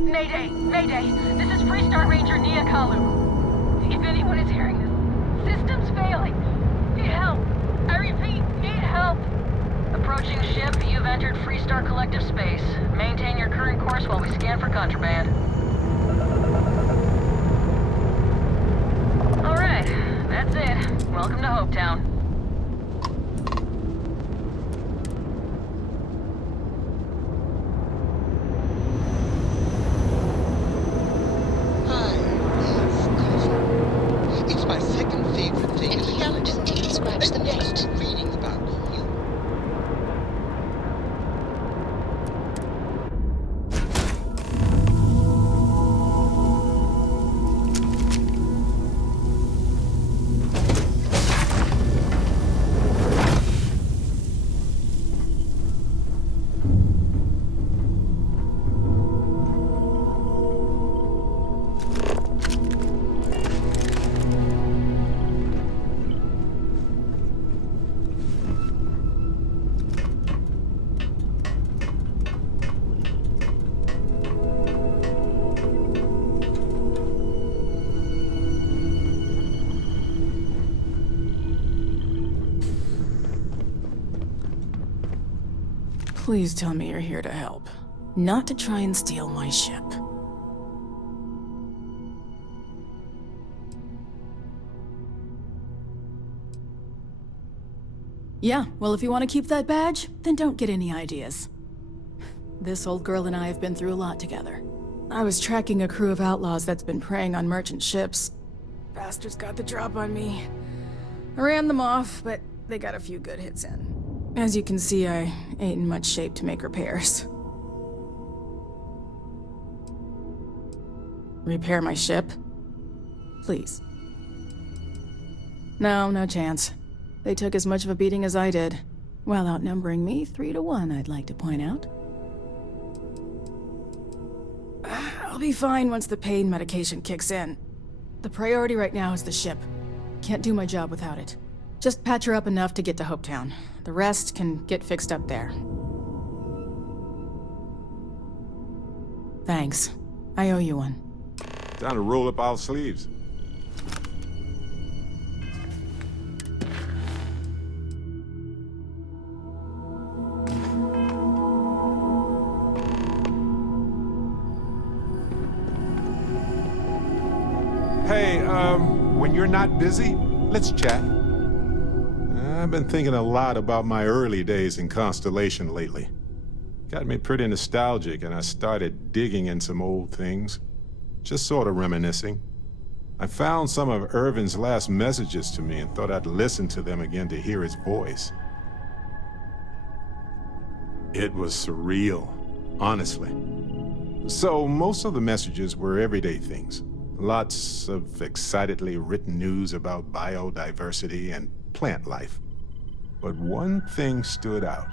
Mayday! Mayday! This is Freestar Ranger Nia Kalu. If anyone is hearing this, system's failing. Need help. I repeat, need help. Approaching ship, you've entered Freestar Collective Space. Maintain your current course while we scan for contraband. Alright, that's it. Welcome to Hopetown. Hi, yes, coffee. It's my second favorite thing in the Intelligent universe. scratch the I mate. just reading about you. Please tell me you're here to help, not to try and steal my ship. Yeah, well, if you want to keep that badge, then don't get any ideas. This old girl and I have been through a lot together. I was tracking a crew of outlaws that's been preying on merchant ships. Bastards got the drop on me. I ran them off, but they got a few good hits in. As you can see, I ain't in much shape to make repairs. Repair my ship? Please. No, no chance. They took as much of a beating as I did, while outnumbering me 3-1, I'd like to point out. I'll be fine once the pain medication kicks in. The priority right now is the ship. Can't do my job without it. Just patch her up enough to get to Hopetown. The rest can get fixed up there. Thanks. I owe you one. Time to roll up our sleeves. Hey, when you're not busy, let's chat. I've been thinking a lot about my early days in Constellation lately. Got me pretty nostalgic, and I started digging in some old things. Just sort of reminiscing. I found some of Irvin's last messages to me and thought I'd listen to them again to hear his voice. It was surreal, honestly. So most of the messages were everyday things. Lots of excitedly written news about biodiversity and plant life. But one thing stood out.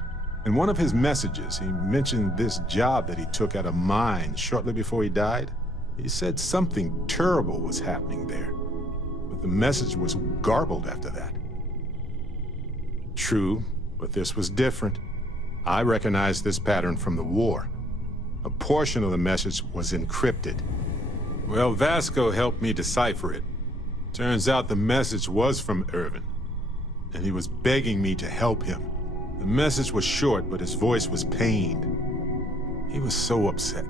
In one of his messages, he mentioned this job that he took at a mine shortly before he died. He said something terrible was happening there, but the message was garbled after that. True, but this was different. I recognized this pattern from the war. A portion of the message was encrypted. Well, Vasco helped me decipher it. Turns out the message was from Irvin, and he was begging me to help him. The message was short, but his voice was pained. He was so upset.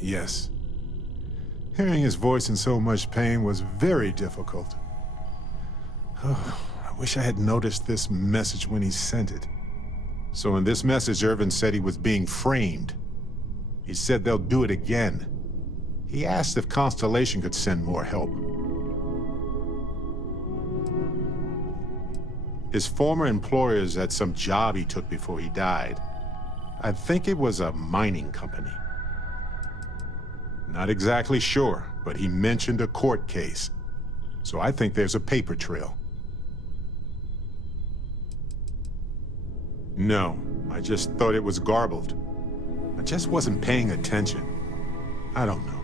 Yes. Hearing his voice in so much pain was very difficult. Oh, I wish I had noticed this message when he sent it. So in this message, Irvin said he was being framed. He said they'll do it again. He asked if Constellation could send more help. His former employers had some job he took before he died. I think it was a mining company. Not exactly sure, but he mentioned a court case. So I think there's a paper trail. No, I just thought it was garbled. I just wasn't paying attention. I don't know.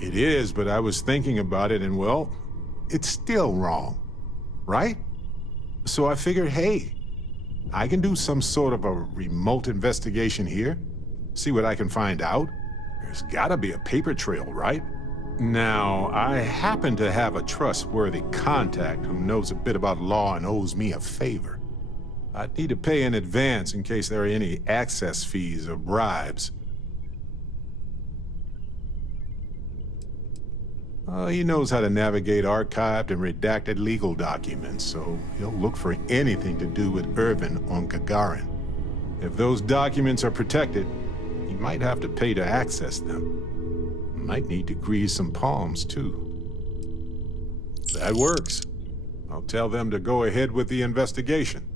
It is, but I was thinking about it and, well, it's still wrong, right? So I figured, hey, I can do some sort of a remote investigation here. See what I can find out. There's gotta be a paper trail, right? Now, I happen to have a trustworthy contact who knows a bit about law and owes me a favor. I'd need to pay in advance in case there are any access fees or bribes. He knows how to navigate archived and redacted legal documents, so he'll look for anything to do with Irvin on Gagarin. If those documents are protected, he might have to pay to access them. Might need to grease some palms, too. That works. I'll tell them to go ahead with the investigation.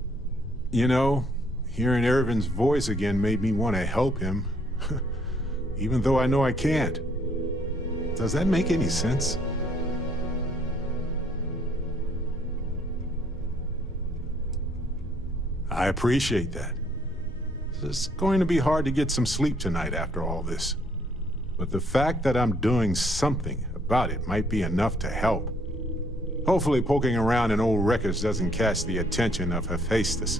You know, hearing Irvin's voice again made me want to help him, even though I know I can't. Does that make any sense? I appreciate that. It's going to be hard to get some sleep tonight after all this. But the fact that I'm doing something about it might be enough to help. Hopefully poking around in old records doesn't catch the attention of Hephaestus.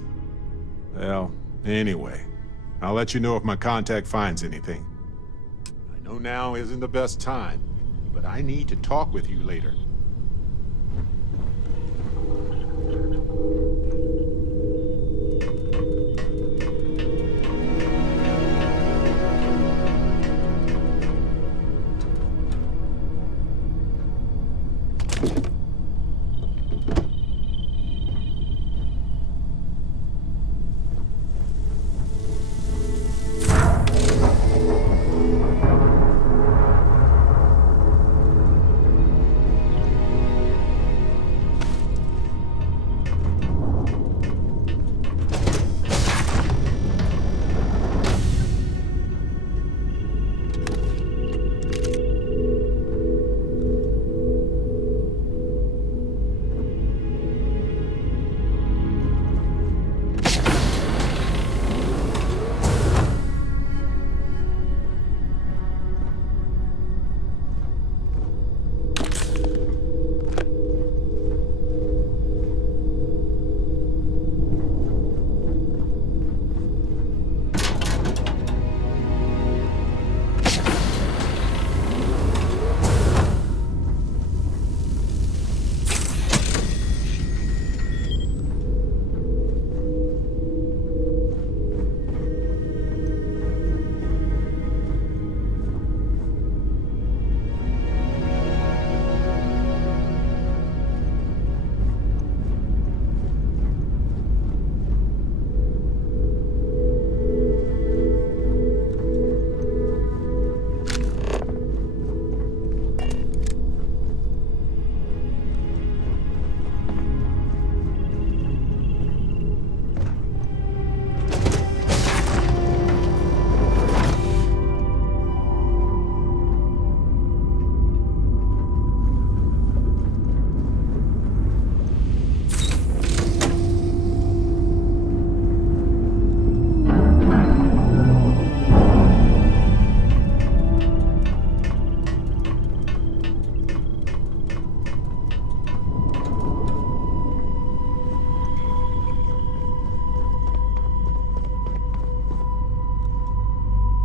Well, anyway, I'll let you know if my contact finds anything. I know now isn't the best time, but I need to talk with you later.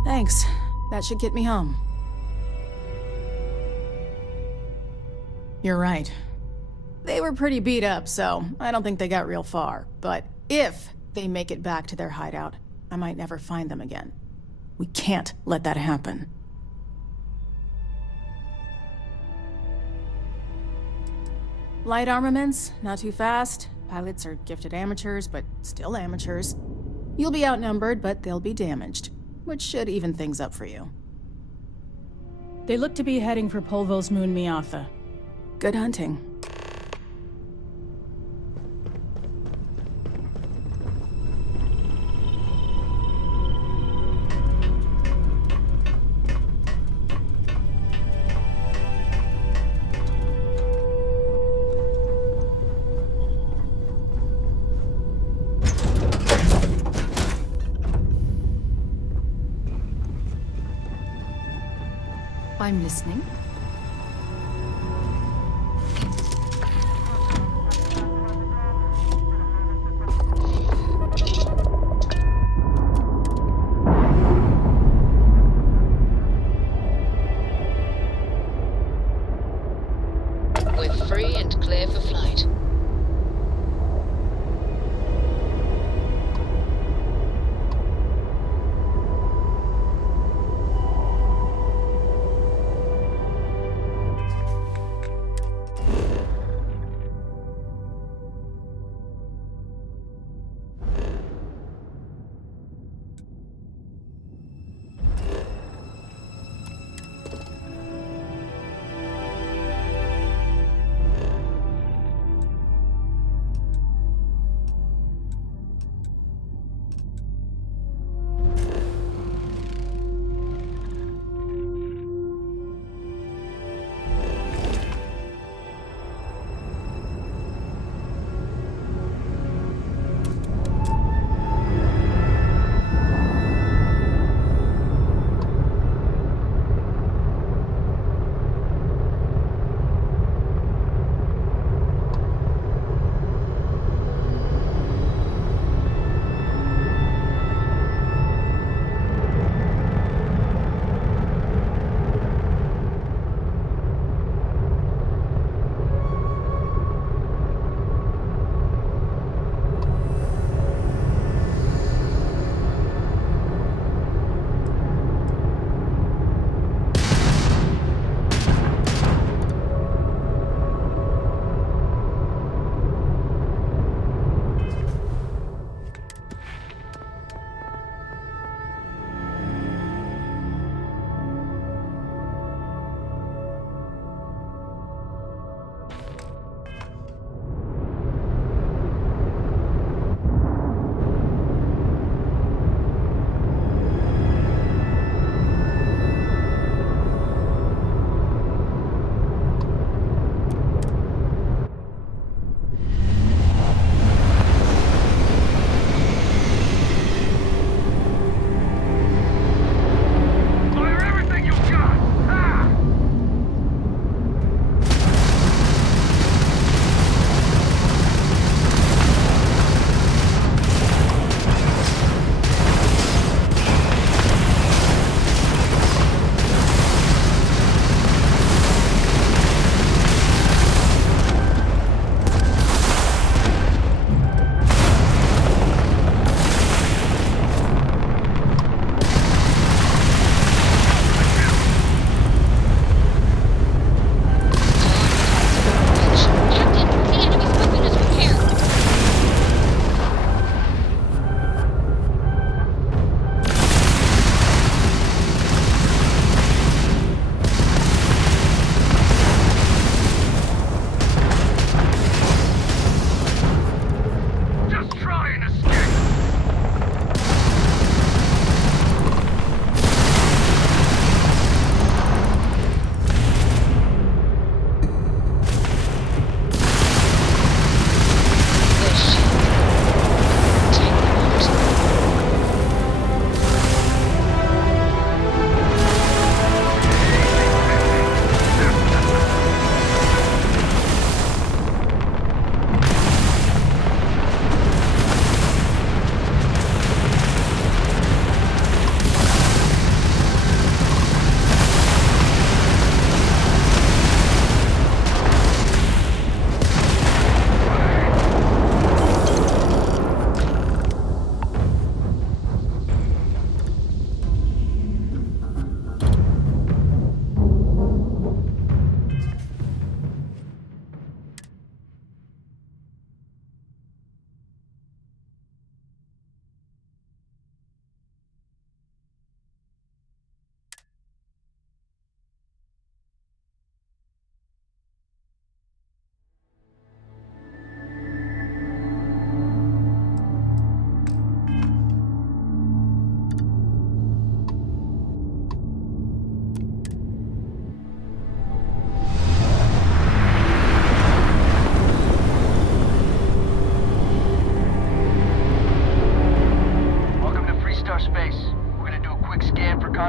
Thanks. That should get me home. You're right. They were pretty beat up, so I don't think they got real far. But if they make it back to their hideout, I might never find them again. We can't let that happen. Light armaments, not too fast. Pilots are gifted amateurs, but still amateurs. You'll be outnumbered, but they'll be damaged, which should even things up for you. They look to be heading for Polvo's moon Miatha. Good hunting. I'm listening.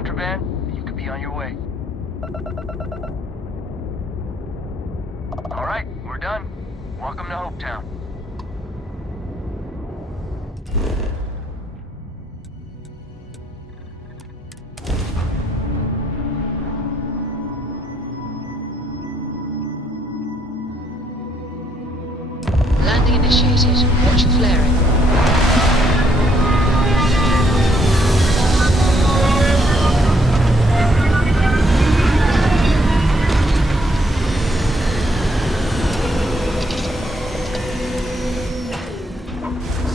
contraband, you could be on your way. All right, we're done. Welcome to Hopetown. Landing initiated. Watch for flaring.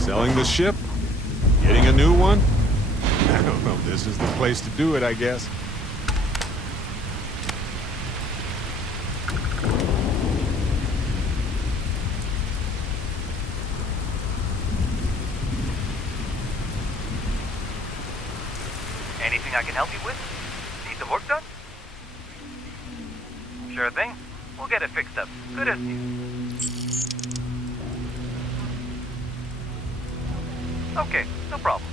Selling the ship? Getting a new one? I don't know. This is the place to do it, I guess. Anything I can help you with? Need some work done? Sure thing. We'll get it fixed up. Good as new. Okay, no problem.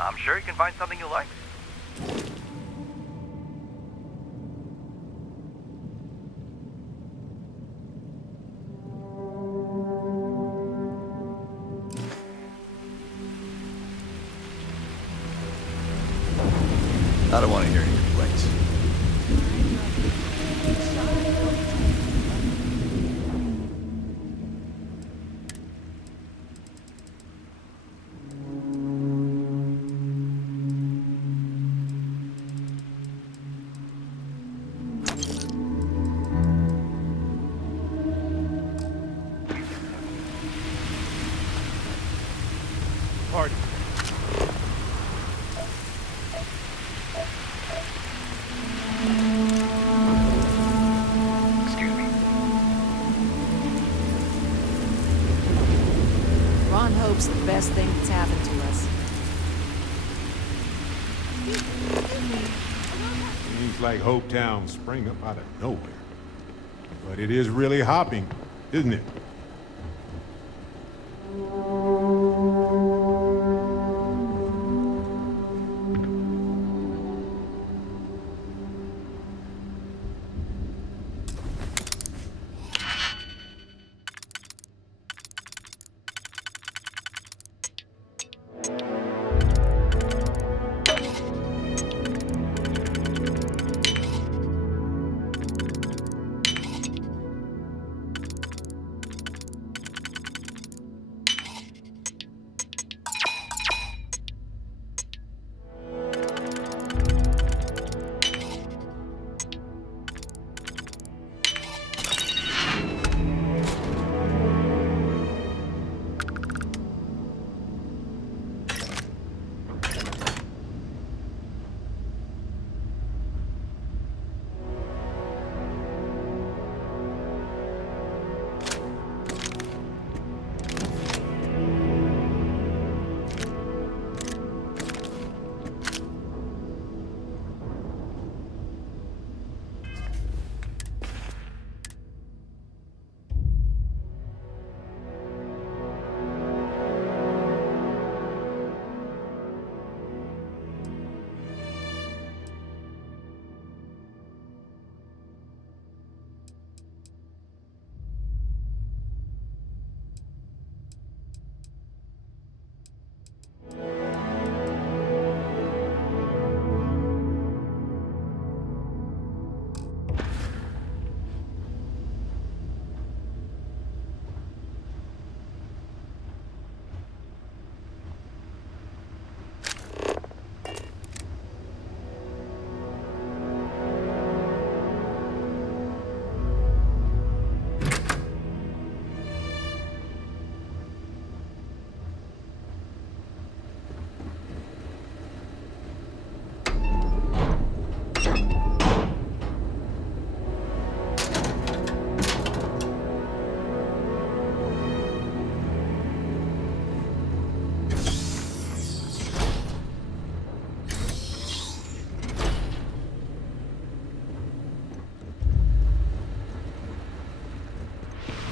I'm sure you can find something you like. I don't want to hear any complaints. Pardon. Excuse me. Ron hopes the best thing that's happened to us. Seems like Hopetown sprang up out of nowhere. But it is really hopping, isn't it?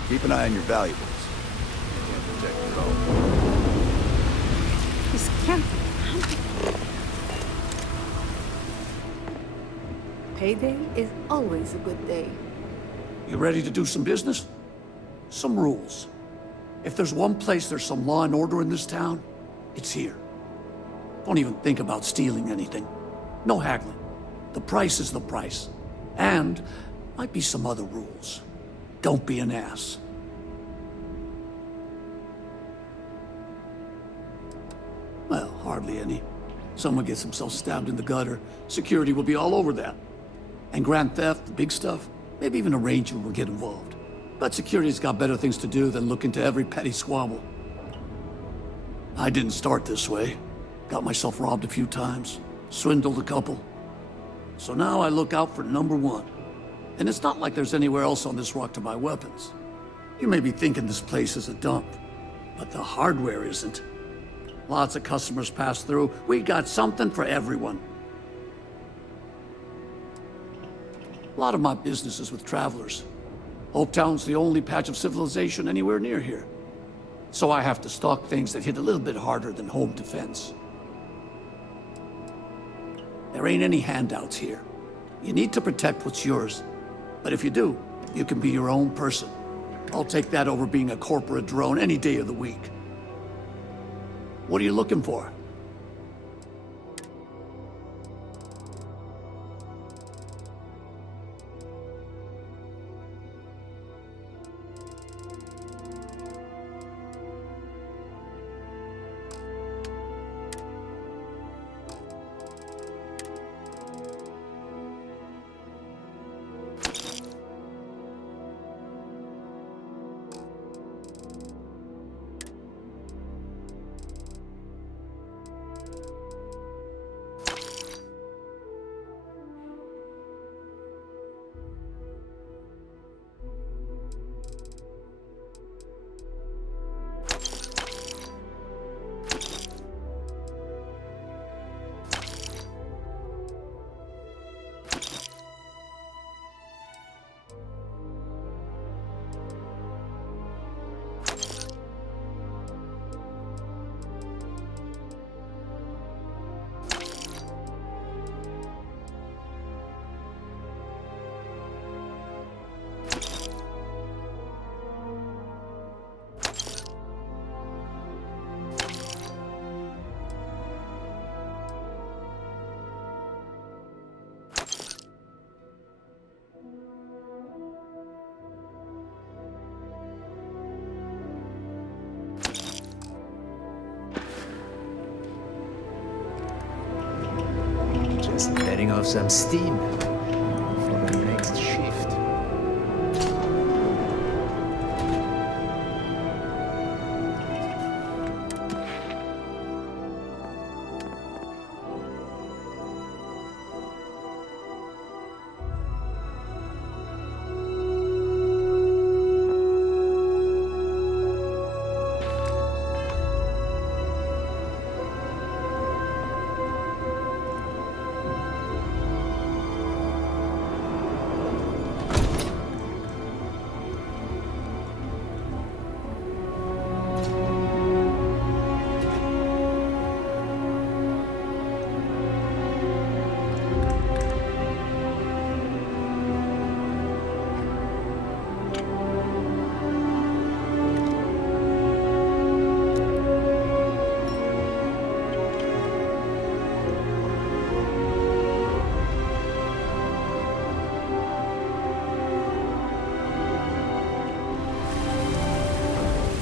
Keep an eye on your valuables. You can't protect your own. just can't. Payday is always a good day. You ready to do some business? Some rules. If there's one place there's some law and order in this town, it's here. Don't even think about stealing anything. No haggling. The price is the price. And might be some other rules. Don't be an ass. Well, hardly any. Someone gets himself stabbed in the gutter, security will be all over that. And grand theft, the big stuff, maybe even a ranger will get involved. But security's got better things to do than look into every petty squabble. I didn't start this way. Got myself robbed a few times, swindled a couple. So now I look out for number one. And it's not like there's anywhere else on this rock to buy weapons. You may be thinking this place is a dump, but the hardware isn't. Lots of customers pass through. We got something for everyone. A lot of my business is with travelers. Hopetown's the only patch of civilization anywhere near here. So I have to stock things that hit a little bit harder than home defense. There ain't any handouts here. You need to protect what's yours. But if you do, you can be your own person. I'll take that over being a corporate drone any day of the week. What are you looking for? Just letting off some steam for the next shift.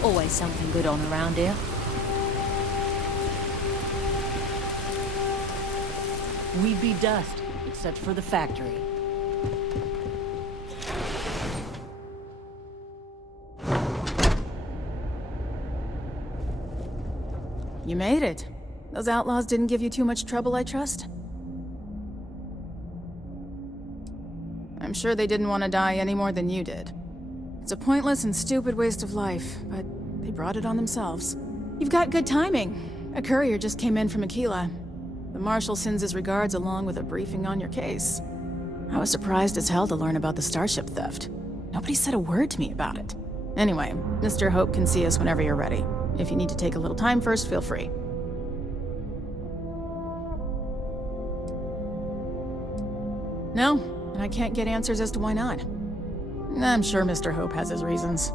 Always something good on around here. We'd be dust, except for the factory. You made it. Those outlaws didn't give you too much trouble, I trust? I'm sure they didn't want to die any more than you did. It's a pointless and stupid waste of life, but they brought it on themselves. You've got good timing. A courier just came in from Aquila. The Marshal sends his regards along with a briefing on your case. I was surprised as hell to learn about the starship theft. Nobody said a word to me about it. Anyway, Mr. Hope can see us whenever you're ready. If you need to take a little time first, feel free. No, and I can't get answers as to why not. I'm sure Mr. Hope has his reasons.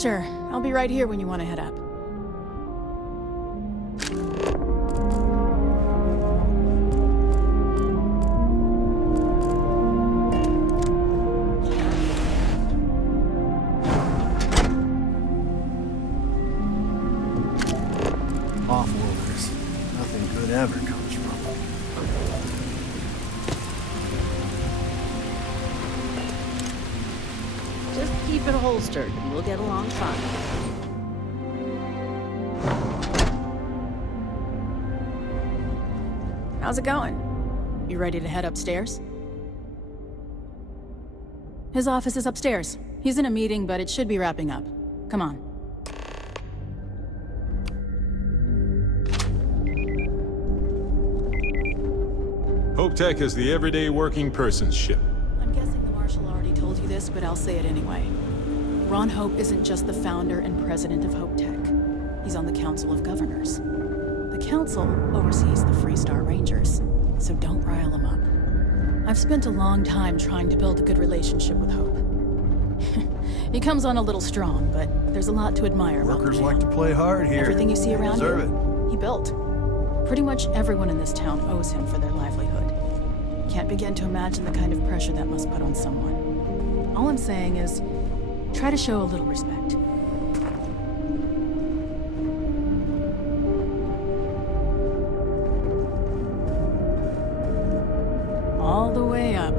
Sure, I'll be right here when you want to head up. Offworlders. Nothing good ever comes from them. Just keep it holstered, and we'll get along fine. How's it going? You ready to head upstairs? His office is upstairs. He's in a meeting, but it should be wrapping up. Come on. Hope Tech is the everyday working person's ship. I'm guessing the Marshal already told you this, but I'll say it anyway. Ron Hope isn't just the founder and president of Hope Tech. He's on the Council of Governors. The Council oversees the Freestar Rangers, so don't rile him up. I've spent a long time trying to build a good relationship with Hope. He comes on a little strong, but there's a lot to admire about the Workers man. like to play hard here. Everything you see around Deserve you, it. he built. Pretty much everyone in this town owes him for their livelihood. Can't begin to imagine the kind of pressure that must put on someone. All I'm saying is, try to show a little respect. All the way up.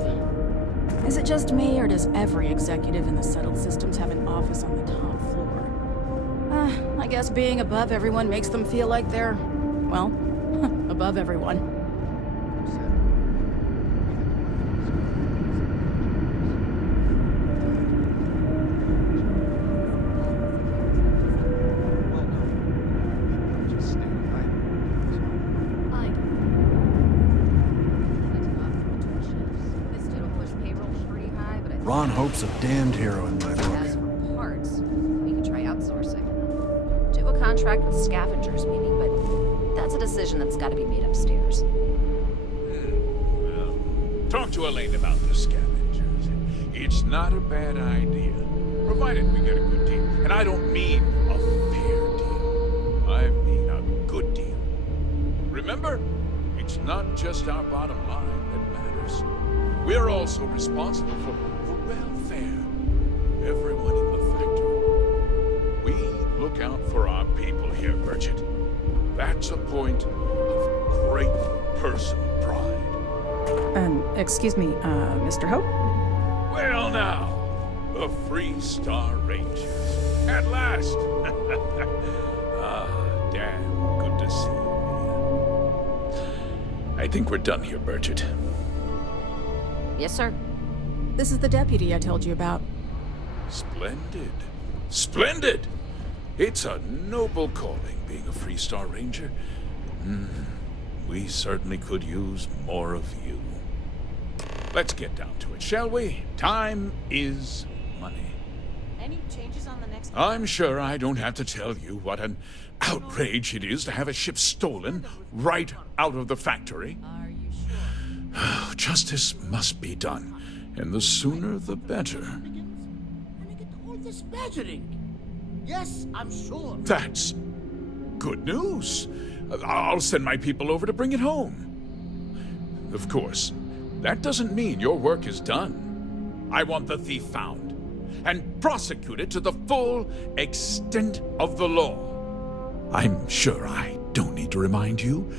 Is it just me, or does every executive in the settled systems have an office on the top floor? I guess being above everyone makes them feel like they're, well, above everyone. Ron Hope's a damned hero in my book. As for parts, we could try outsourcing. Do a contract with scavengers, maybe, but that's a decision that's got to be made upstairs. Well, talk to Elaine about the scavengers. It's not a bad idea, provided we get a good deal. And I don't mean a fair deal. I mean a good deal. Remember, it's not just our bottom line that matters. We're also responsible for the welfare of everyone in the factory. We look out for our people here, Bridget. That's a point of great personal pride. Excuse me, Mr. Hope? Well now, the Freestar Rangers. At last! Damn good to see you, Mia. I think we're done here, Bridget. Yes, sir. This is the deputy I told you about. Splendid. Splendid! It's a noble calling, being a Freestar Ranger. We certainly could use more of you. Let's get down to it, shall we? Time is money. Any changes on the next... I'm sure I don't have to tell you what an outrage it is to have a ship stolen right out of the factory. Are you sure? Justice must be done, and the sooner the better. All this badgering. Yes, I'm sure. That's good news. I'll send my people over to bring it home. Of course, that doesn't mean your work is done. I want the thief found and prosecuted to the full extent of the law. I'm sure I don't need to remind you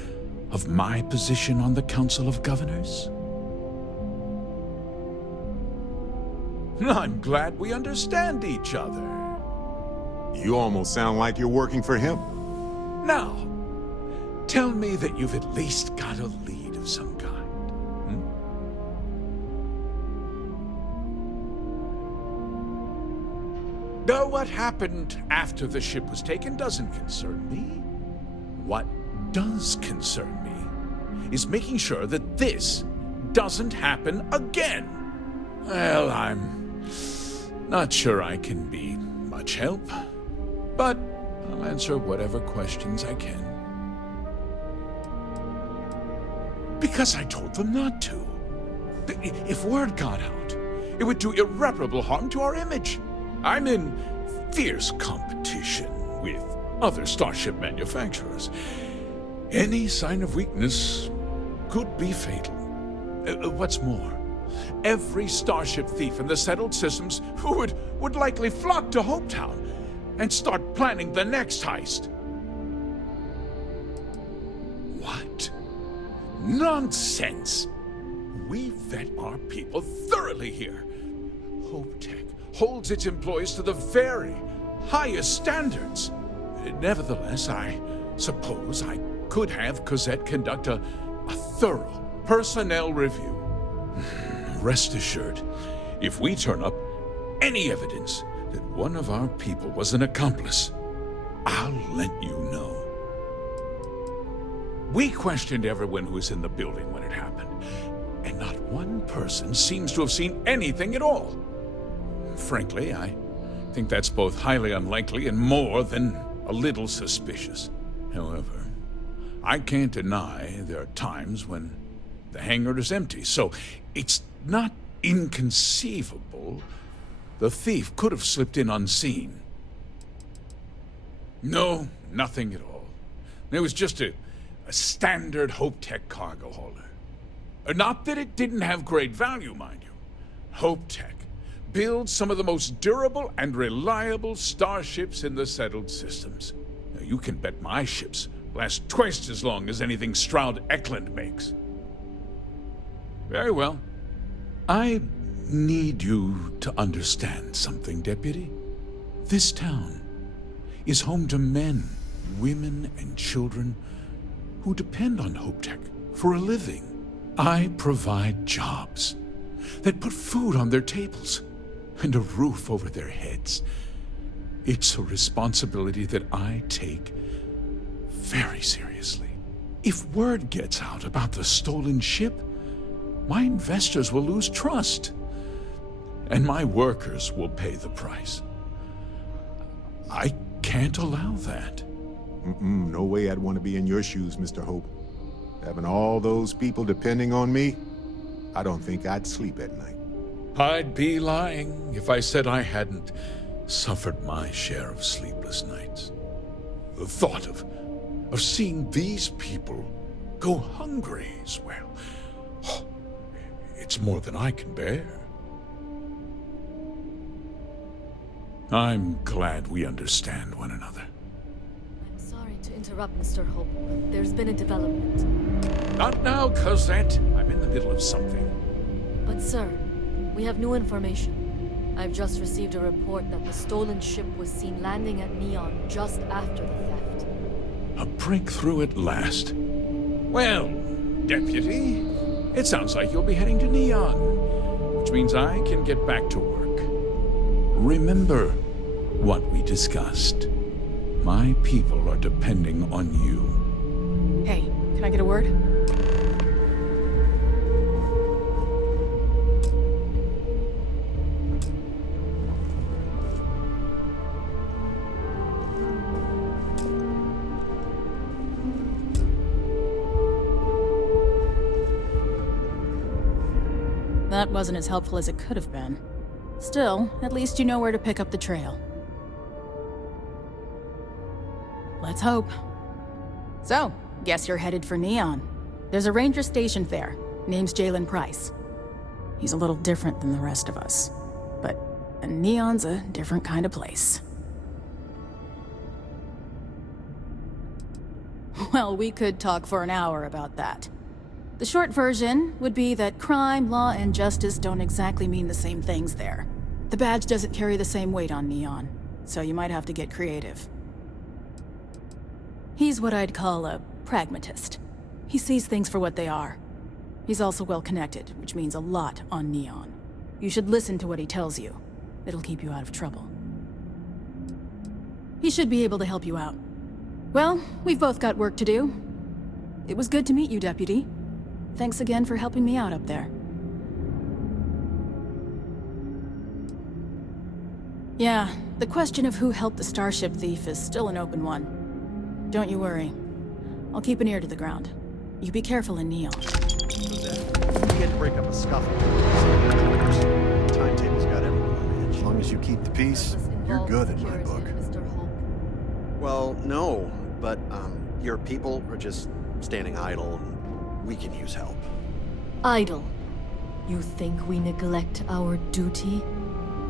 of my position on the Council of Governors. I'm glad we understand each other. You almost sound like you're working for him. Now, tell me that you've at least got a lead of some kind. Though what happened after the ship was taken doesn't concern me. What does concern me is making sure that this doesn't happen again. Well, I'm not sure I can be much help, but I'll answer whatever questions I can. Because I told them not to. If word got out, it would do irreparable harm to our image. I'm in fierce competition with other starship manufacturers. Any sign of weakness could be fatal. What's more, every starship thief in the settled systems would likely flock to Hopetown and start planning the next heist. What? Nonsense! We vet our people thoroughly here. HopeTech holds its employees to the very highest standards. Nevertheless, I suppose I could have Cosette conduct a thorough personnel review. Rest assured, if we turn up any evidence that one of our people was an accomplice, I'll let you know. We questioned everyone who was in the building when it happened, and not one person seems to have seen anything at all. Frankly, I think that's both highly unlikely and more than a little suspicious. However, I can't deny there are times when the hangar is empty, so it's not inconceivable the thief could have slipped in unseen. No, nothing at all. It was just a standard HopeTech cargo holder. Not that it didn't have great value, mind you. HopeTech builds some of the most durable and reliable starships in the settled systems. Now, you can bet my ships last twice as long as anything Stroud Eklund makes. Very well. I need you to understand something, Deputy. This town is home to men, women, and children who depend on HopeTech for a living. I provide jobs that put food on their tables and a roof over their heads. It's a responsibility that I take very seriously. If word gets out about the stolen ship, my investors will lose trust, and my workers will pay the price. I can't allow that. No way I'd want to be in your shoes, Mr. Hope. Having all those people depending on me, I don't think I'd sleep at night. I'd be lying if I said I hadn't suffered my share of sleepless nights. The thought of seeing these people go hungry as well, it's more than I can bear. I'm glad we understand one another. I'm sorry to interrupt, Mr. Hope, but there's been a development. Not now, Cosette. I'm in the middle of something. But sir, we have new information. I've just received a report that the stolen ship was seen landing at Neon just after the theft. A breakthrough at last. Well, Deputy, it sounds like you'll be heading to Neon, which means I can get back to work. Remember what we discussed. My people are depending on you. Hey, can I get a word? That wasn't as helpful as it could have been. Still, at least you know where to pick up the trail. Let's hope. So, guess you're headed for Neon. There's a ranger stationed there. Name's Jalen Price. He's a little different than the rest of us. But Neon's a different kind of place. Well, we could talk for an hour about that. The short version would be that crime, law, and justice don't exactly mean the same things there. The badge doesn't carry the same weight on Neon, so you might have to get creative. He's what I'd call a pragmatist. He sees things for what they are. He's also well-connected, which means a lot on Neon. You should listen to what he tells you. It'll keep you out of trouble. He should be able to help you out. Well, we've both got work to do. It was good to meet you, Deputy. Thanks again for helping me out up there. Yeah, the question of who helped the Starship thief is still an open one. Don't you worry. I'll keep an ear to the ground. You be careful in Neon. We had to break up a scuffle. The timetable's got everyone on edge. As long as you keep the peace, you're good in my book. Well, no, but your people are just standing idle. We can use help. Idle. You think we neglect our duty?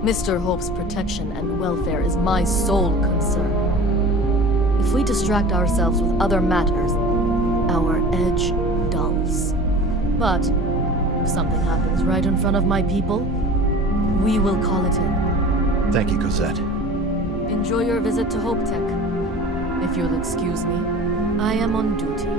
Mr. Hope's protection and welfare is my sole concern. If we distract ourselves with other matters, our edge dulls. But if something happens right in front of my people, we will call it in. Thank you, Cosette. Enjoy your visit to Hope Tech. If you'll excuse me, I am on duty.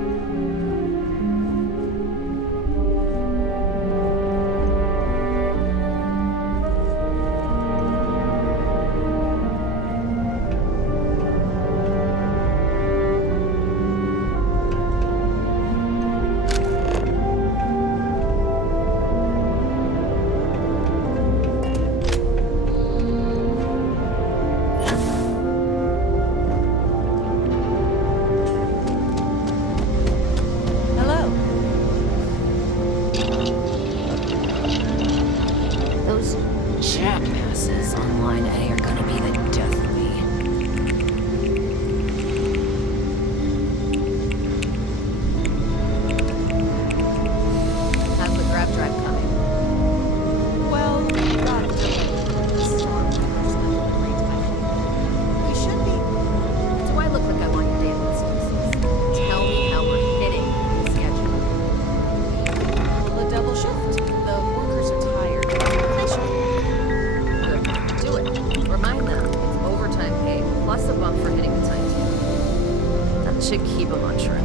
Those jackasses on line A are gonna be the death of me. How's the grab drive coming? Well, we got a delay. The storm covers the delivery time. We should be. Do I look like I want your damn excuses? Tell me how we're fitting the schedule. The double shift. The workers are tired. Good. Do it. Remind them it's overtime pay plus a bump for hitting the timetable. That should keep them on track.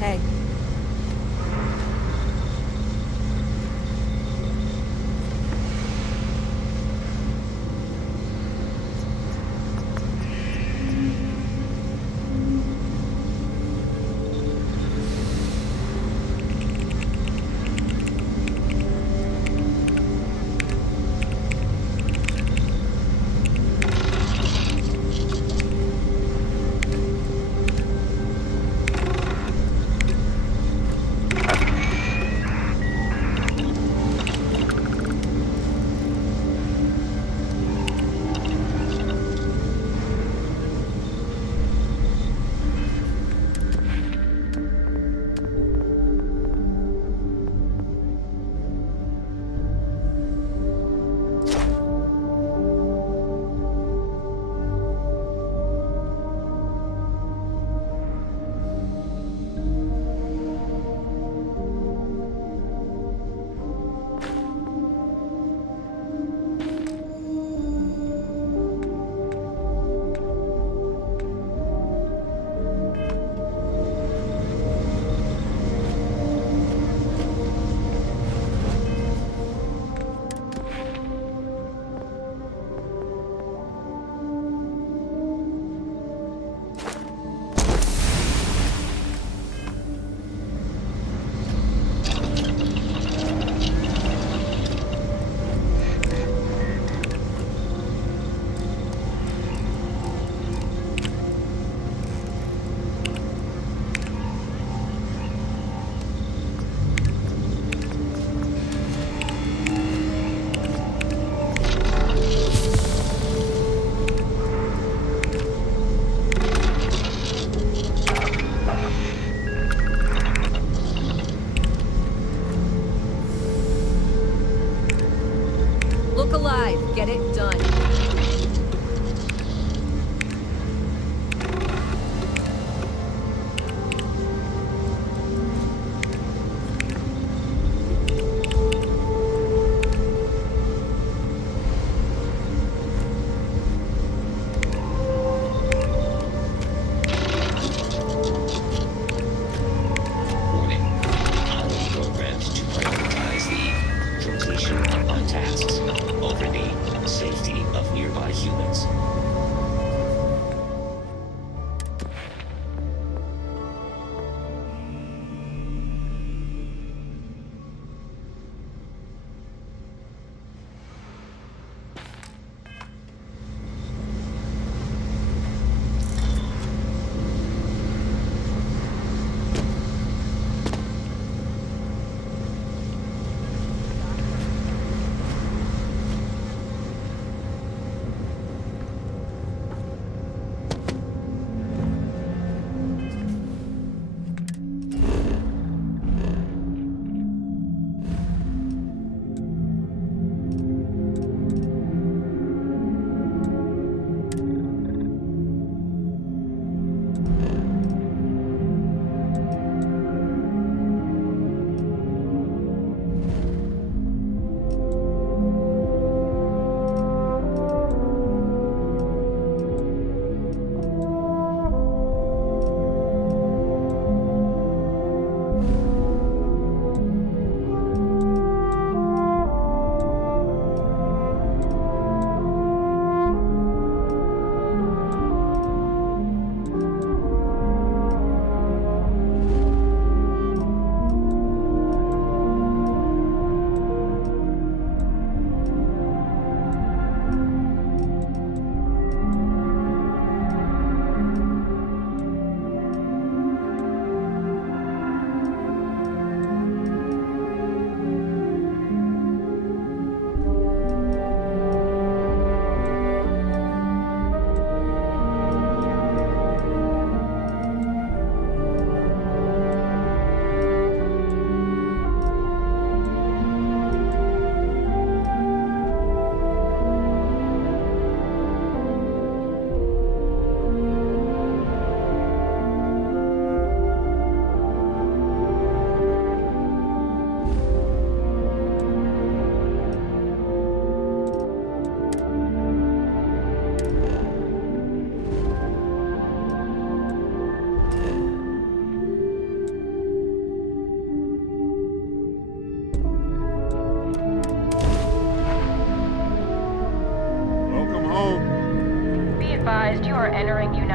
Hey. Look alive. Get it done. Programs to prioritize the completion of tasks over the safety of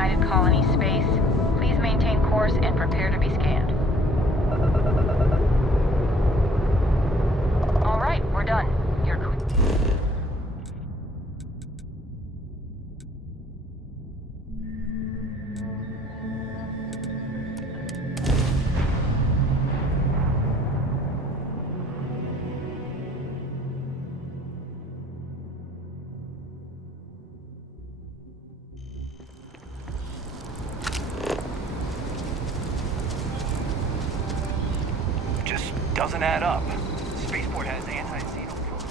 United Colony Space. Please maintain course and prepare to be scanned. All right, we're done. You're clear. Just doesn't add up. Spaceport has anti-xeno protocol.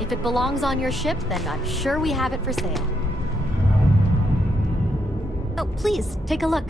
If it belongs on your ship, then I'm sure we have it for sale. Oh, please, take a look.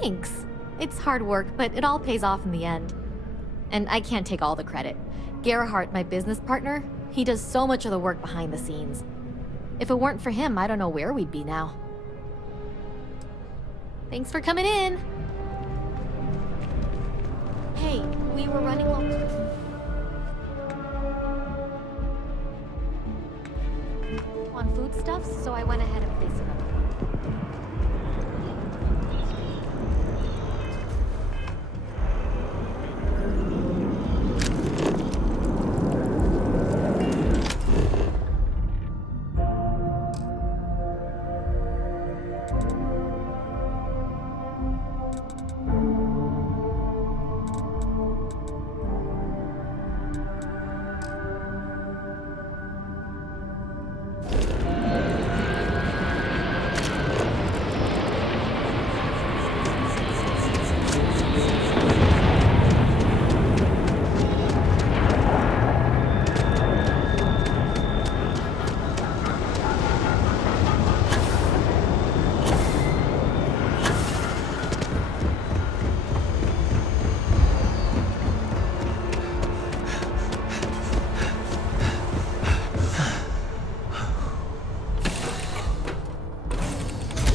Thanks. It's hard work, but it all pays off in the end. And I can't take all the credit. Gerhardt, my business partner, he does so much of the work behind the scenes. If it weren't for him, I don't know where we'd be now. Thanks for coming in. Hey, we were running low. On foodstuffs, so I went ahead and placed an order.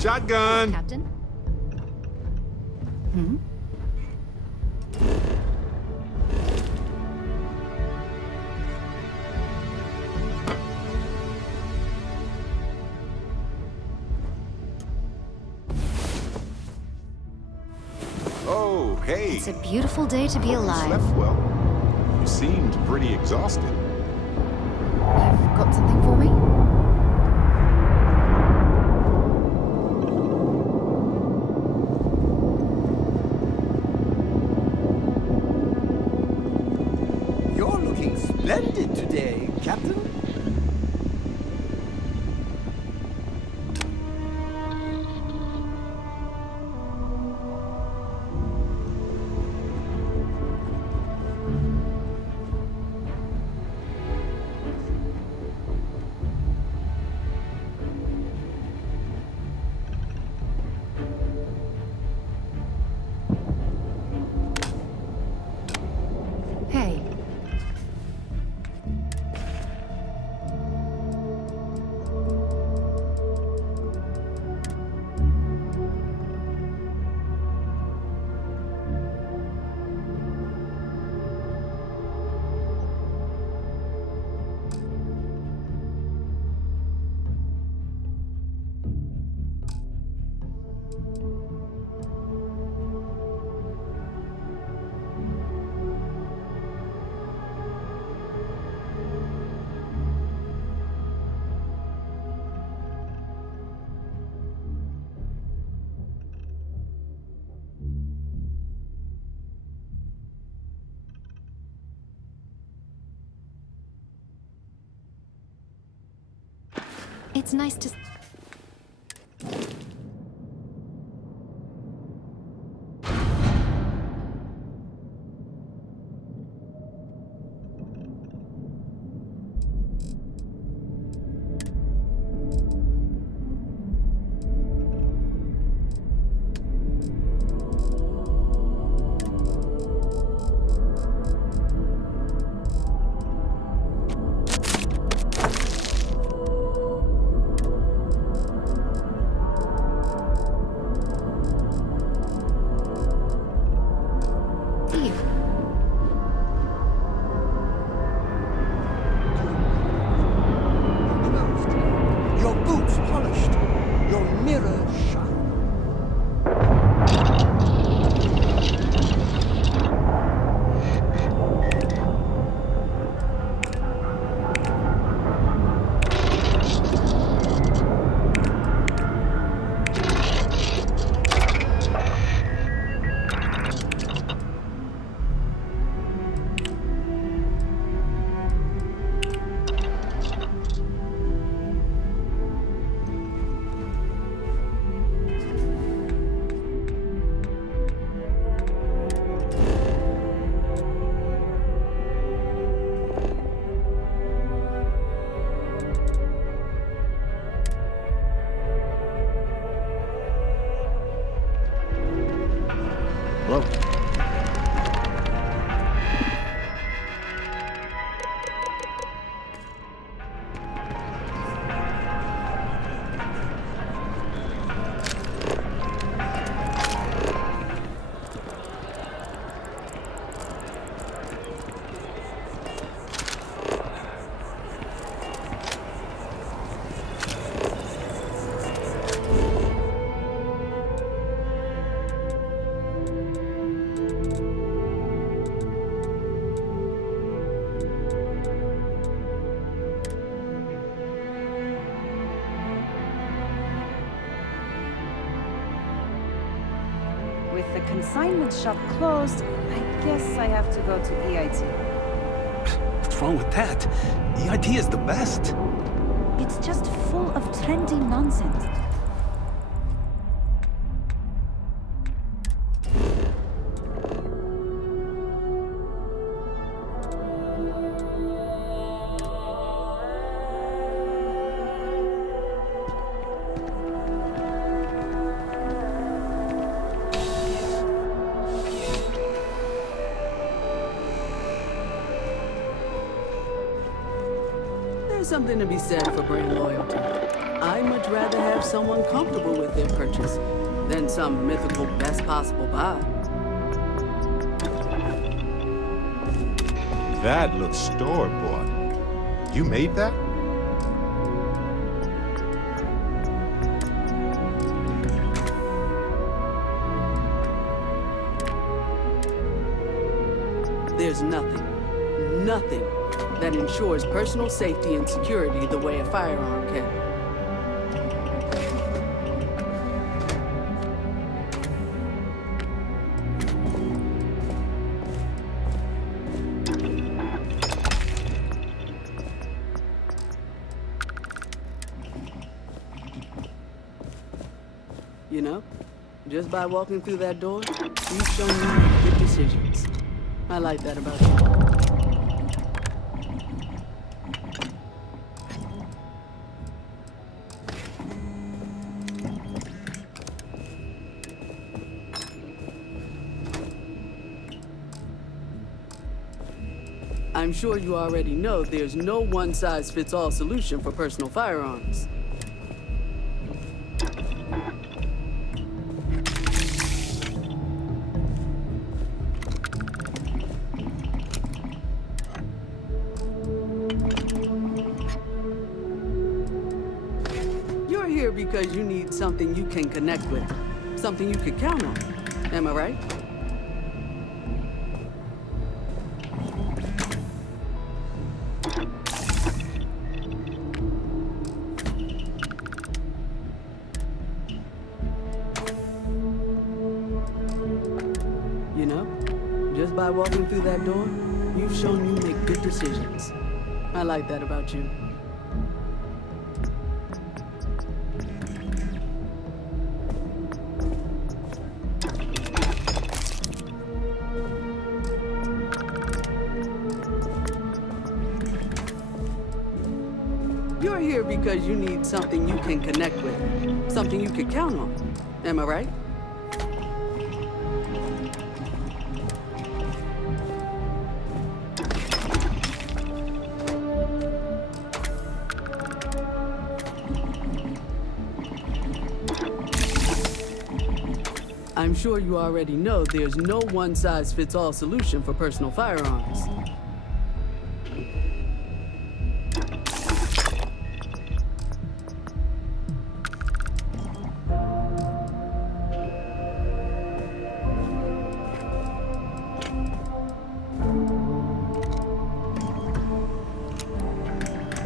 Shotgun! Captain? Hmm? Oh, hey. It's a beautiful day to be You alive. slept well. You seemed pretty exhausted. You've got something for me? You're looking splendid today, Captain. Hey. It's nice to... consignment shop closed, I guess I have to go to EIT. What's wrong with that? EIT is the best. It's just full of trendy nonsense. There's something to be said for brand loyalty. I'd much rather have someone comfortable with their purchase than some mythical best possible buy. That looks store-bought. You made that? There's nothing that ensures personal safety and security the way a firearm can. You know, just by walking through that door, you've shown you make good decisions. I like that about you. I'm sure you already know there's no one-size-fits-all solution for personal firearms. You're here because you need something you can connect with, something you can count on. Am I right? You know, just by walking through that door, you've shown you make good decisions. I like that about you. You're here because you need something you can connect with, something you can count on. Am I right? I'm sure you already know there's no one-size-fits-all solution for personal firearms.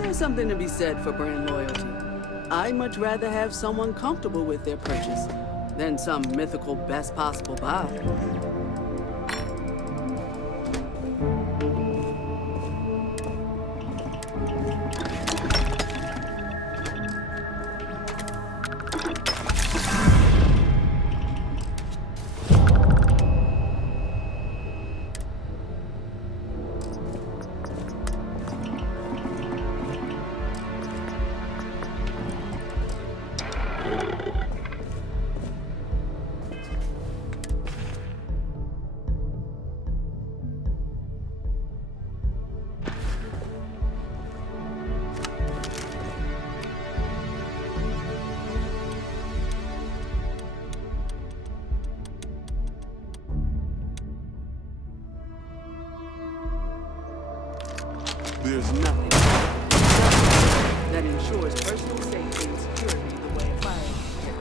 There's something to be said for brand loyalty. I'd much rather have someone comfortable with their purchase than some mythical best possible buy. There's nothing that ensures personal safety and security the way a firearm can.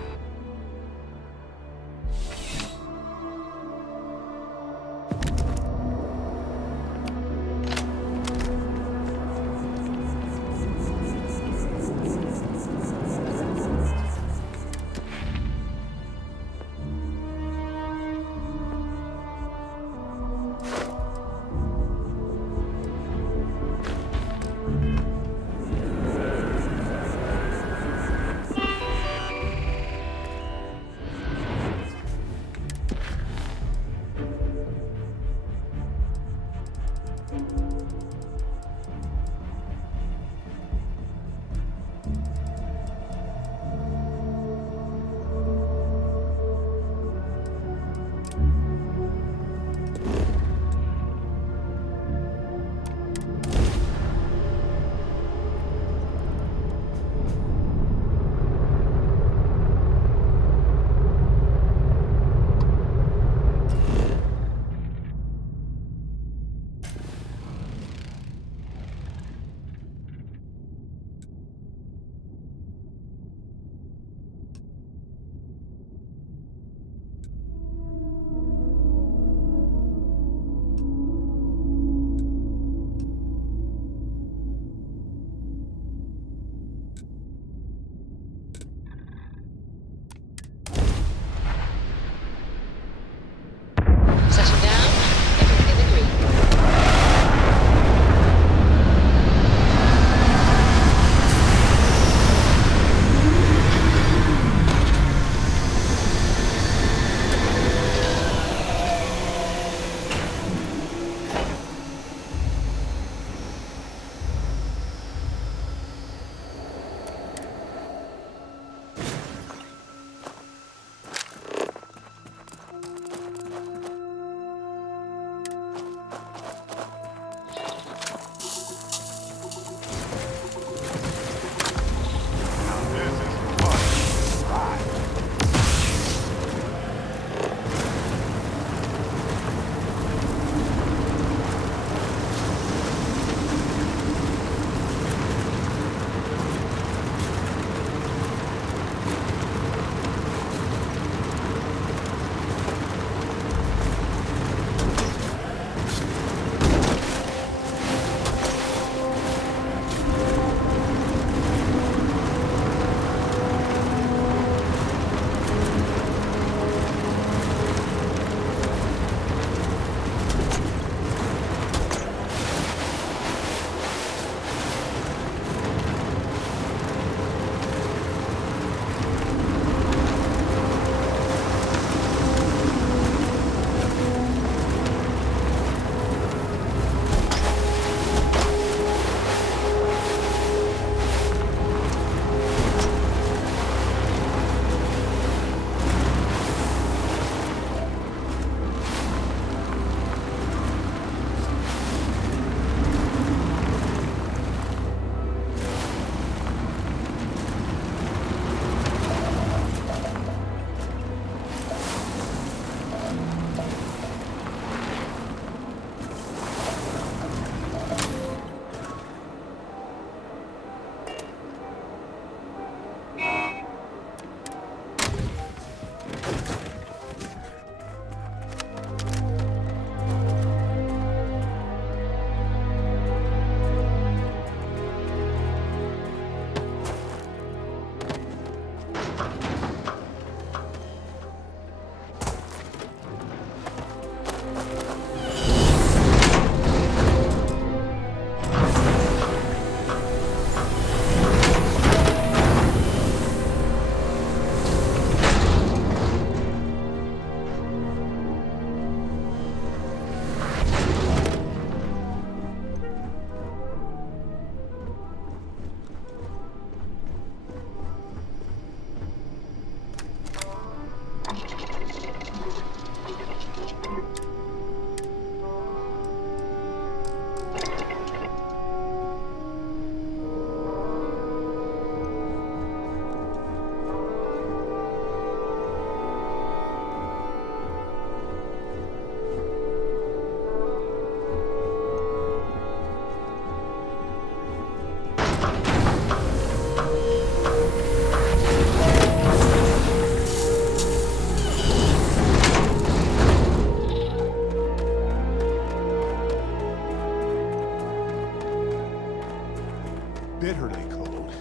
bitterly cold.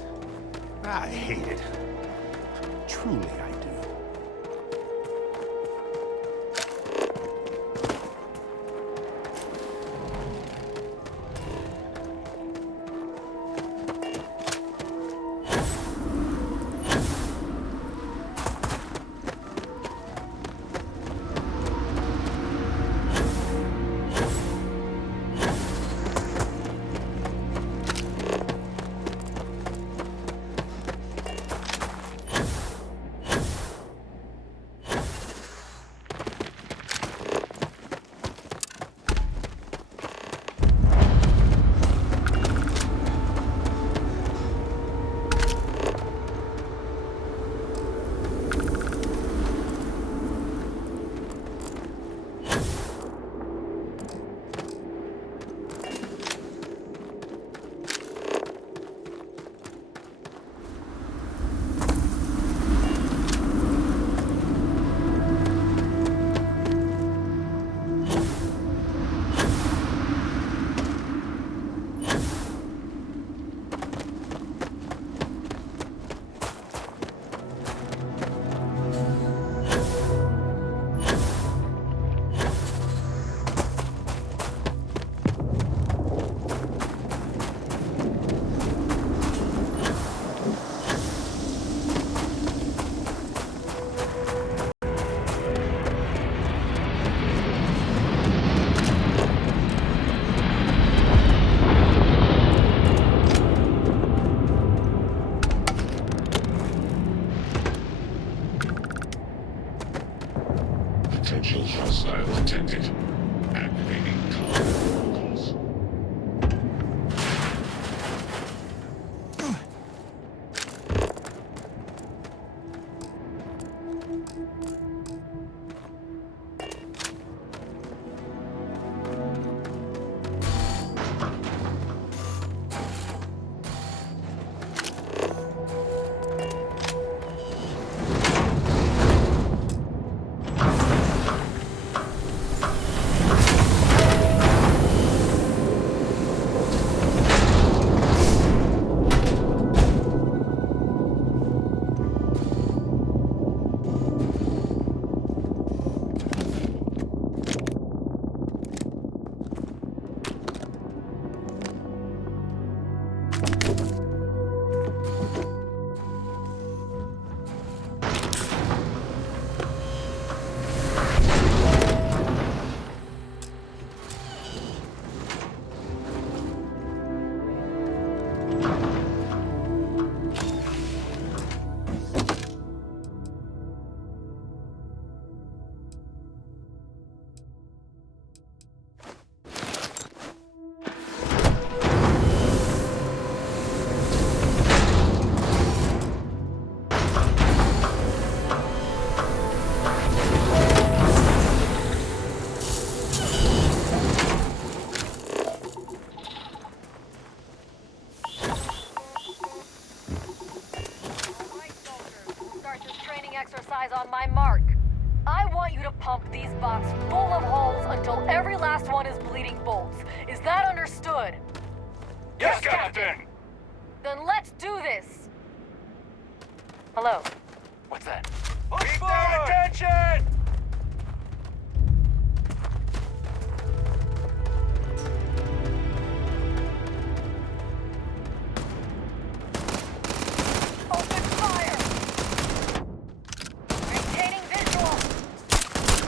I hate it. Truly, I do. Potential hostile detected. Activating protocols. Exercise on my mark. I want you to pump these boxes full of holes until every last one is bleeding bolts. Is that understood? Yes, Captain! Then let's do this. Hello. What's that? Keep their attention! Open fire! Maintaining visual.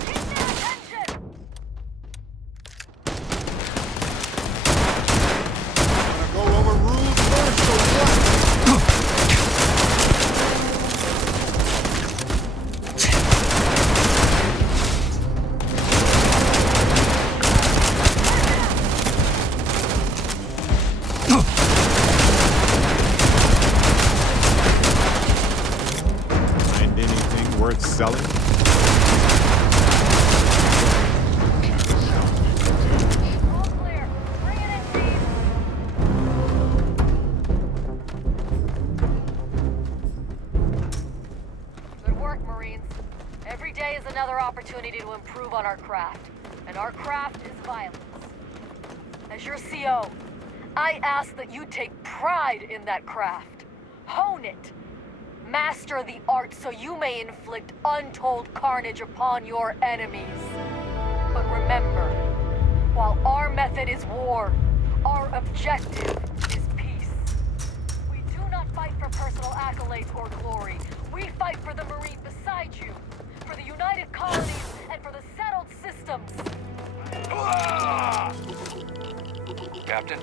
Keep their attention! Wanna go over rules first or what? Find anything worth selling? All clear. Bring it in, team. Good work, Marines. Every day is another opportunity to improve on our craft. And our craft is violence. As your CO, I ask that you take pride in that craft. Hone it. Master the art so you may inflict untold carnage upon your enemies. But remember, while our method is war, our objective is peace. We do not fight for personal accolades or glory. We fight for the Marine beside you, for the United Colonies, and for the settled systems. Captain?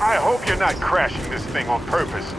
I hope you're not crashing this thing on purpose.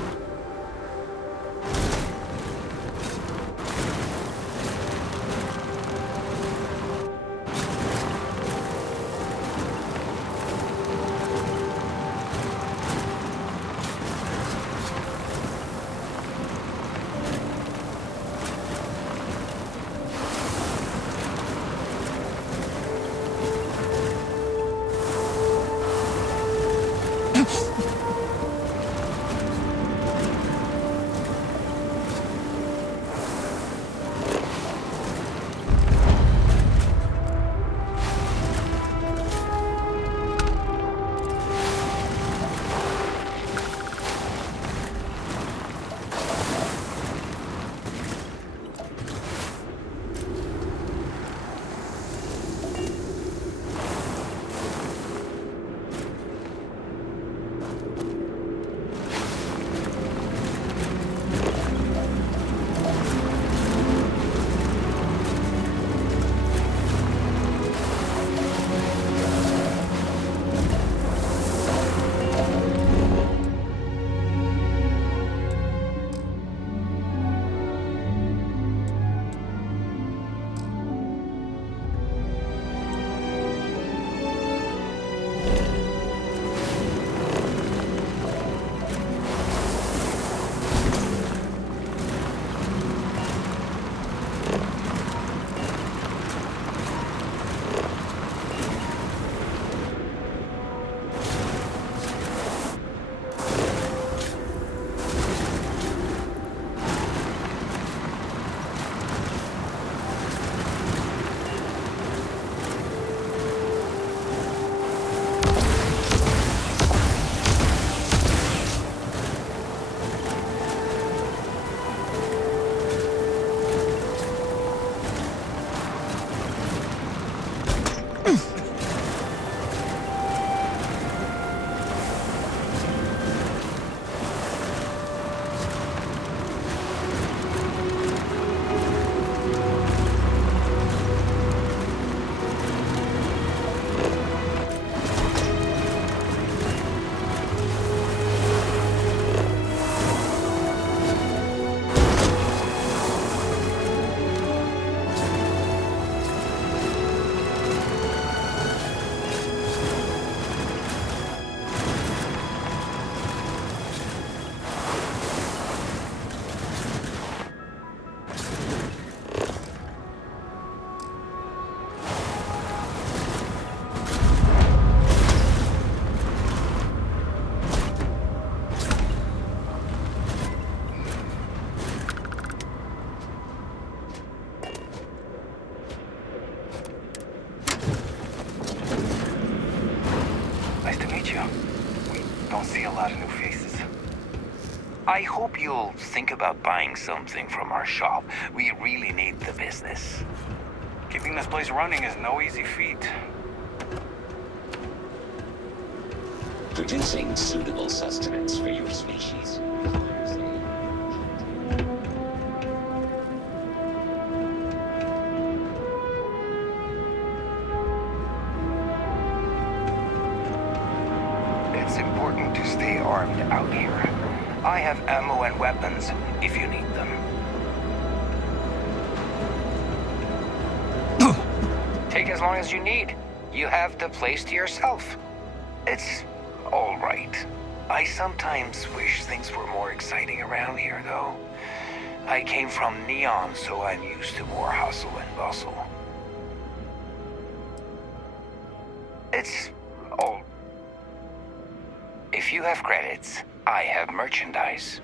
I hope you'll think about buying something from our shop. We really need the business. Keeping this place running is no easy feat. Producing suitable sustenance for your species requires It's important to stay armed out here. I have ammo and weapons if you need them. Take as long as you need. You have the place to yourself. It's all right. I sometimes wish things were more exciting around here, though. I came from Neon, so I'm used to more hustle and bustle. It's all... If you have credits, I have merchandise.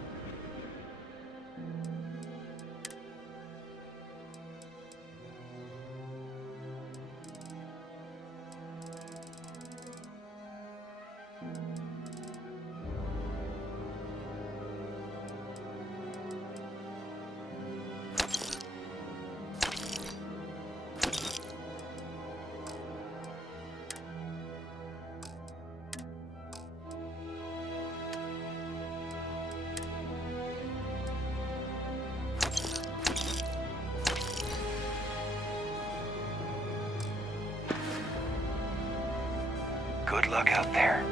Good luck out there.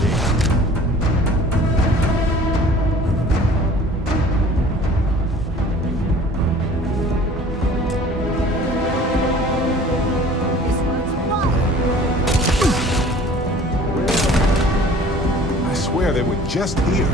I swear they were just here.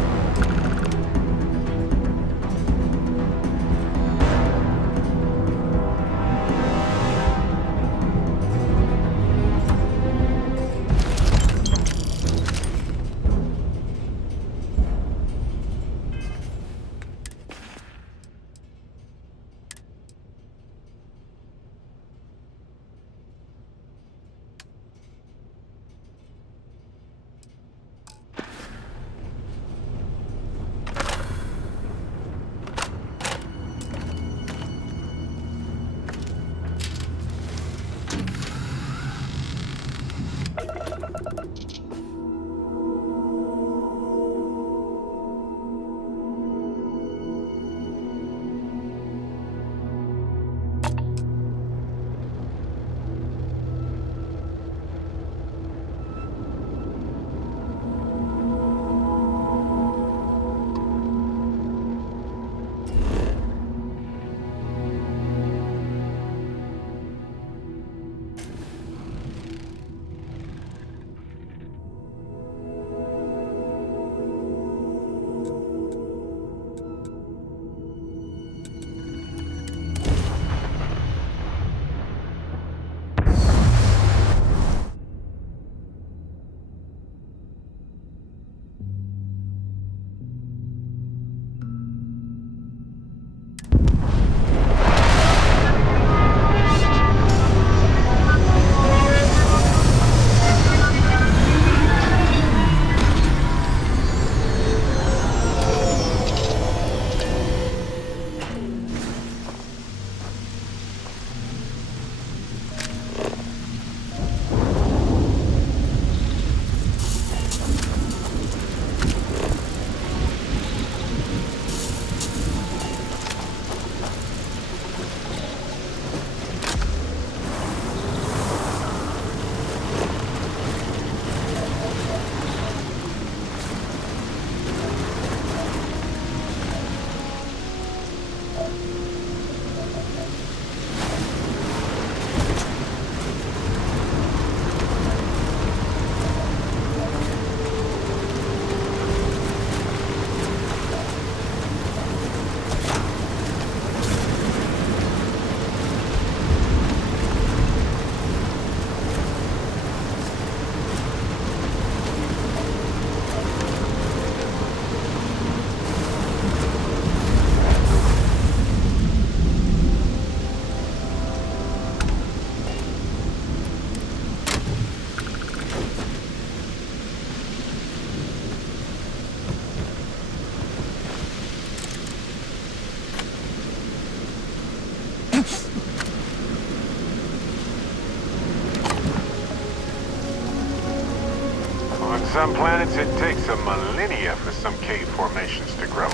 On some planets, it takes a millennia for some cave formations to grow.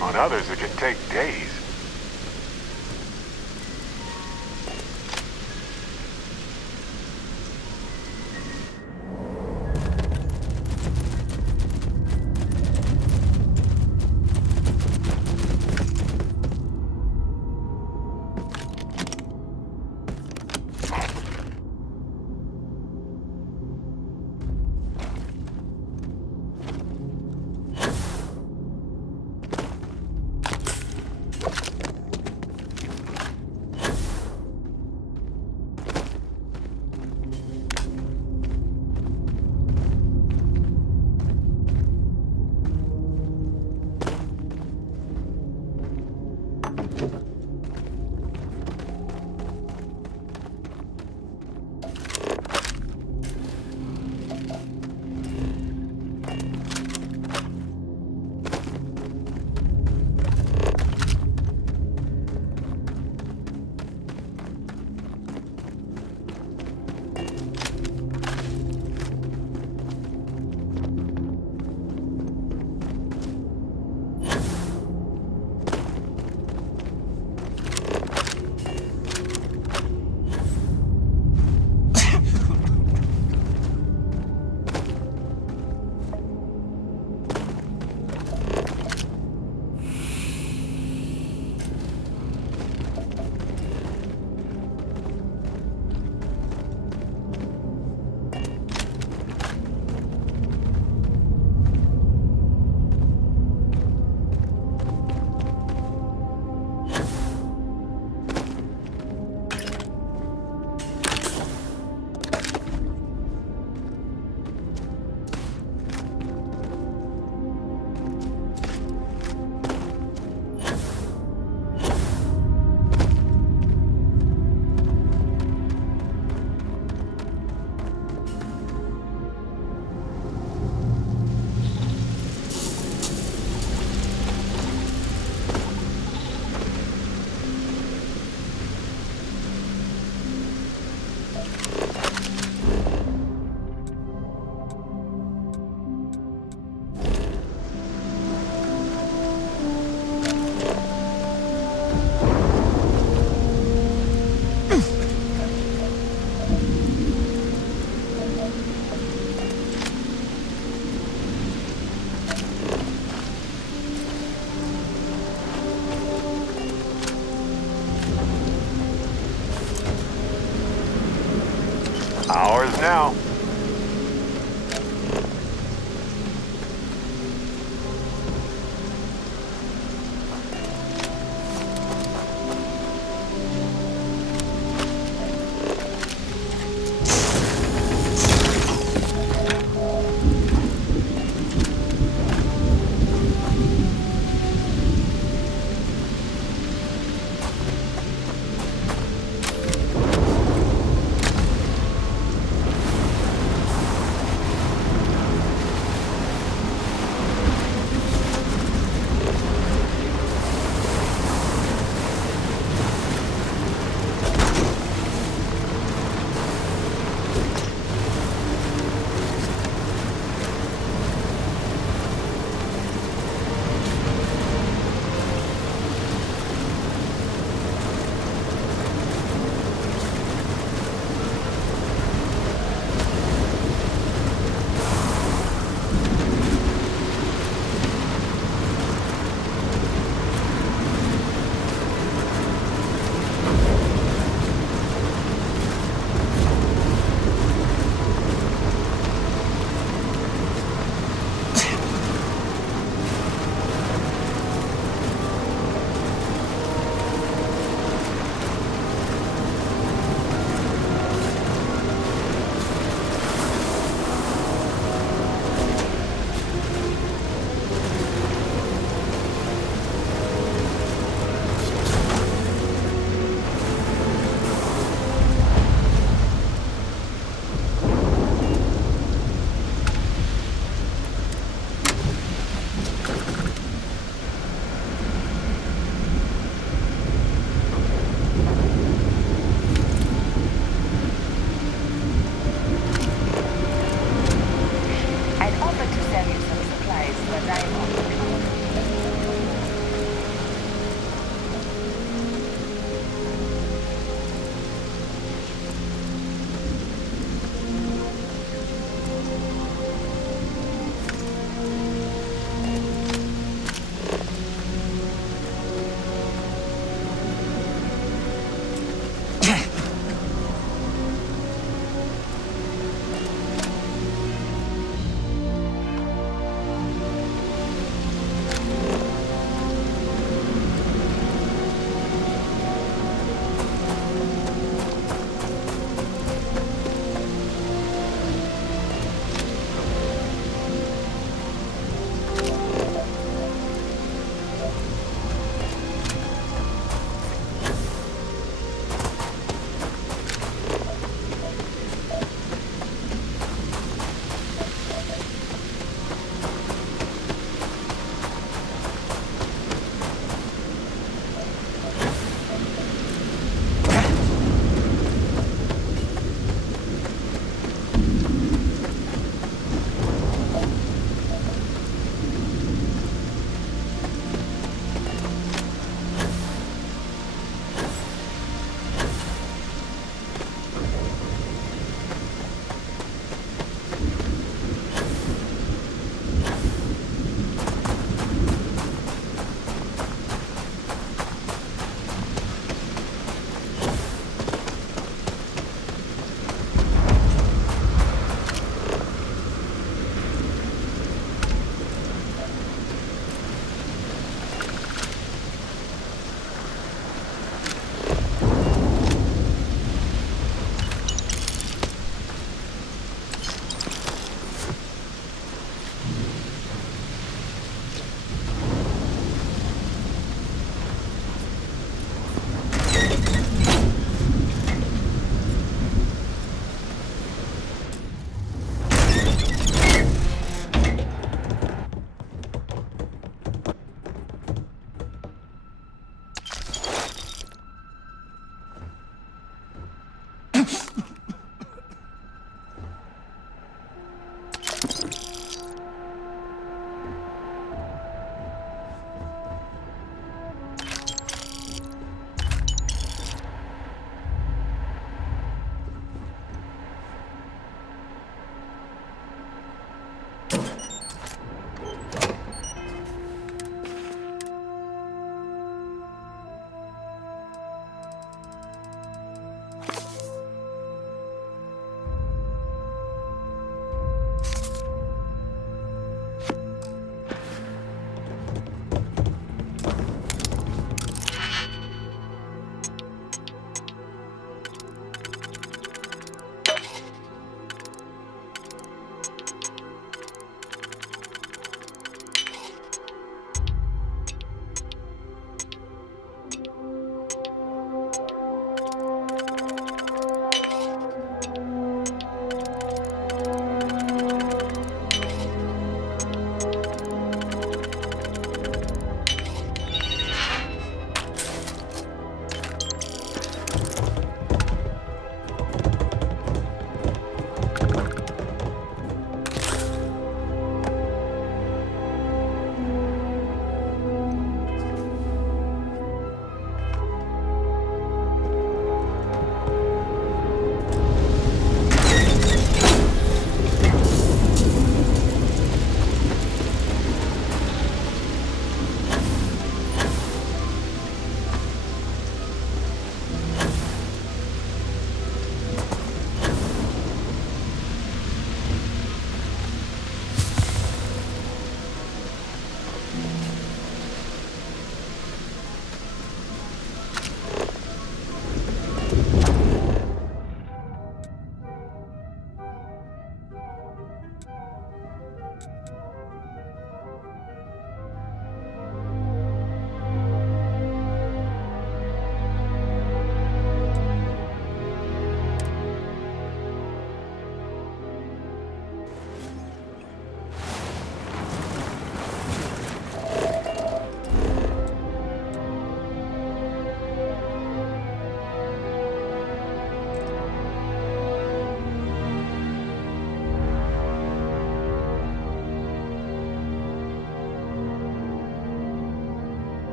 On others, it can take days. Ours now.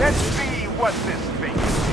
Let's see what this thing is.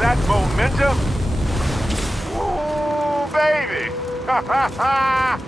That momentum? Ooh, baby! Ha ha ha!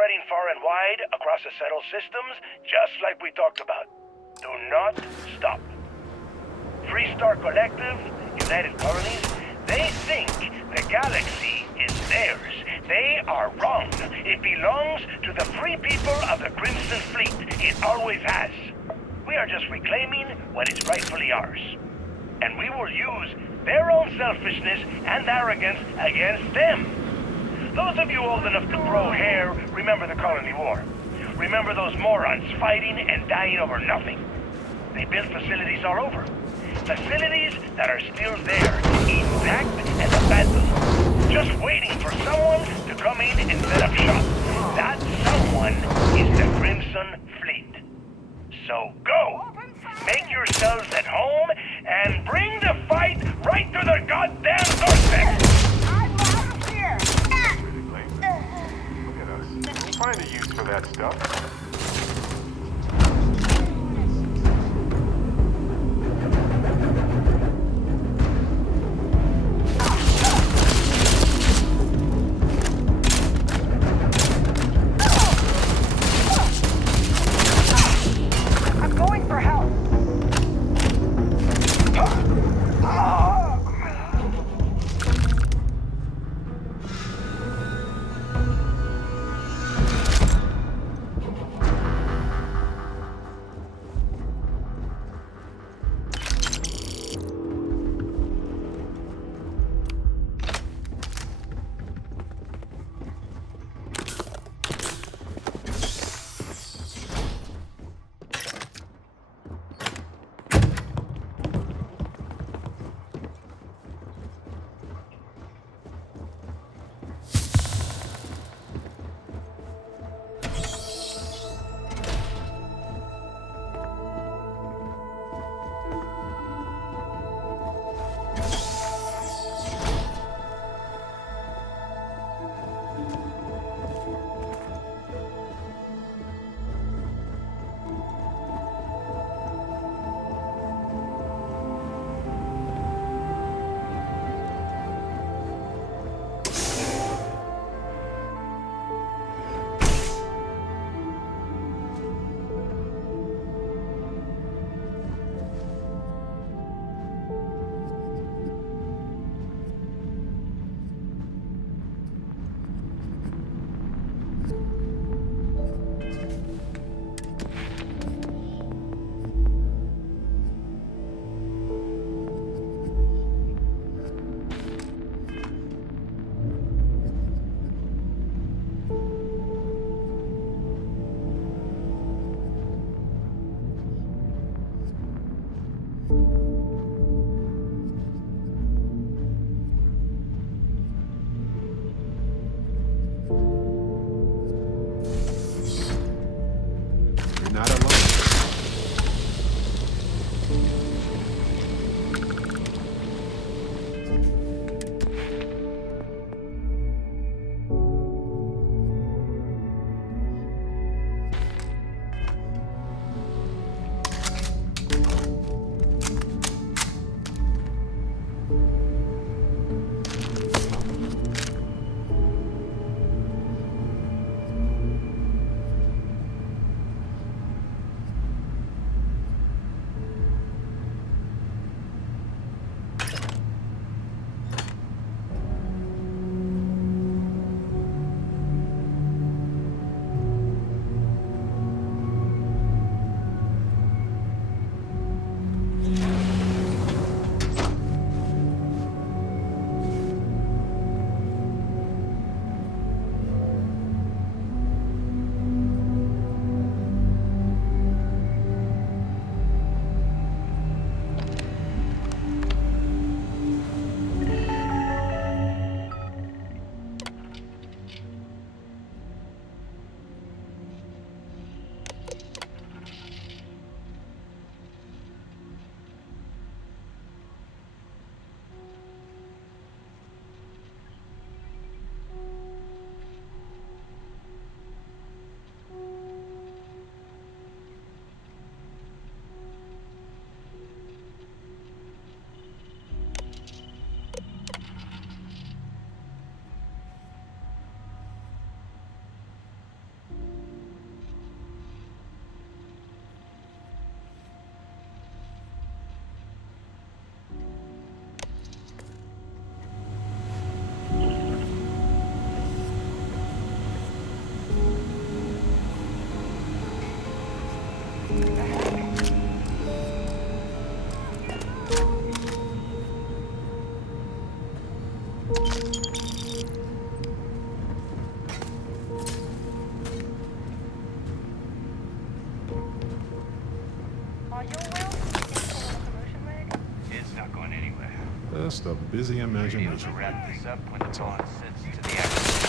spreading far and wide across the settled systems, just like we talked about. Do not stop. Freestar Collective, United Colonies, they think the galaxy is theirs. They are wrong. It belongs to the free people of the Crimson Fleet. It always has. We are just reclaiming what is rightfully ours. And we will use their own selfishness and arrogance against them. Those of you old enough to grow hair, remember the Colony War. Remember those morons fighting and dying over nothing. They built facilities all over. Facilities that are still there, intact and abandoned. Just waiting for someone to come in and set up shop. That someone is the Crimson Fleet. So go! Make yourselves at home and bring the fight right to the goddamn doorstep! I'm out of here! Look at us. We'll find a use for that stuff. I'm going for help. Just a busy imagination. Wrap this up when the dawn sits to the exit.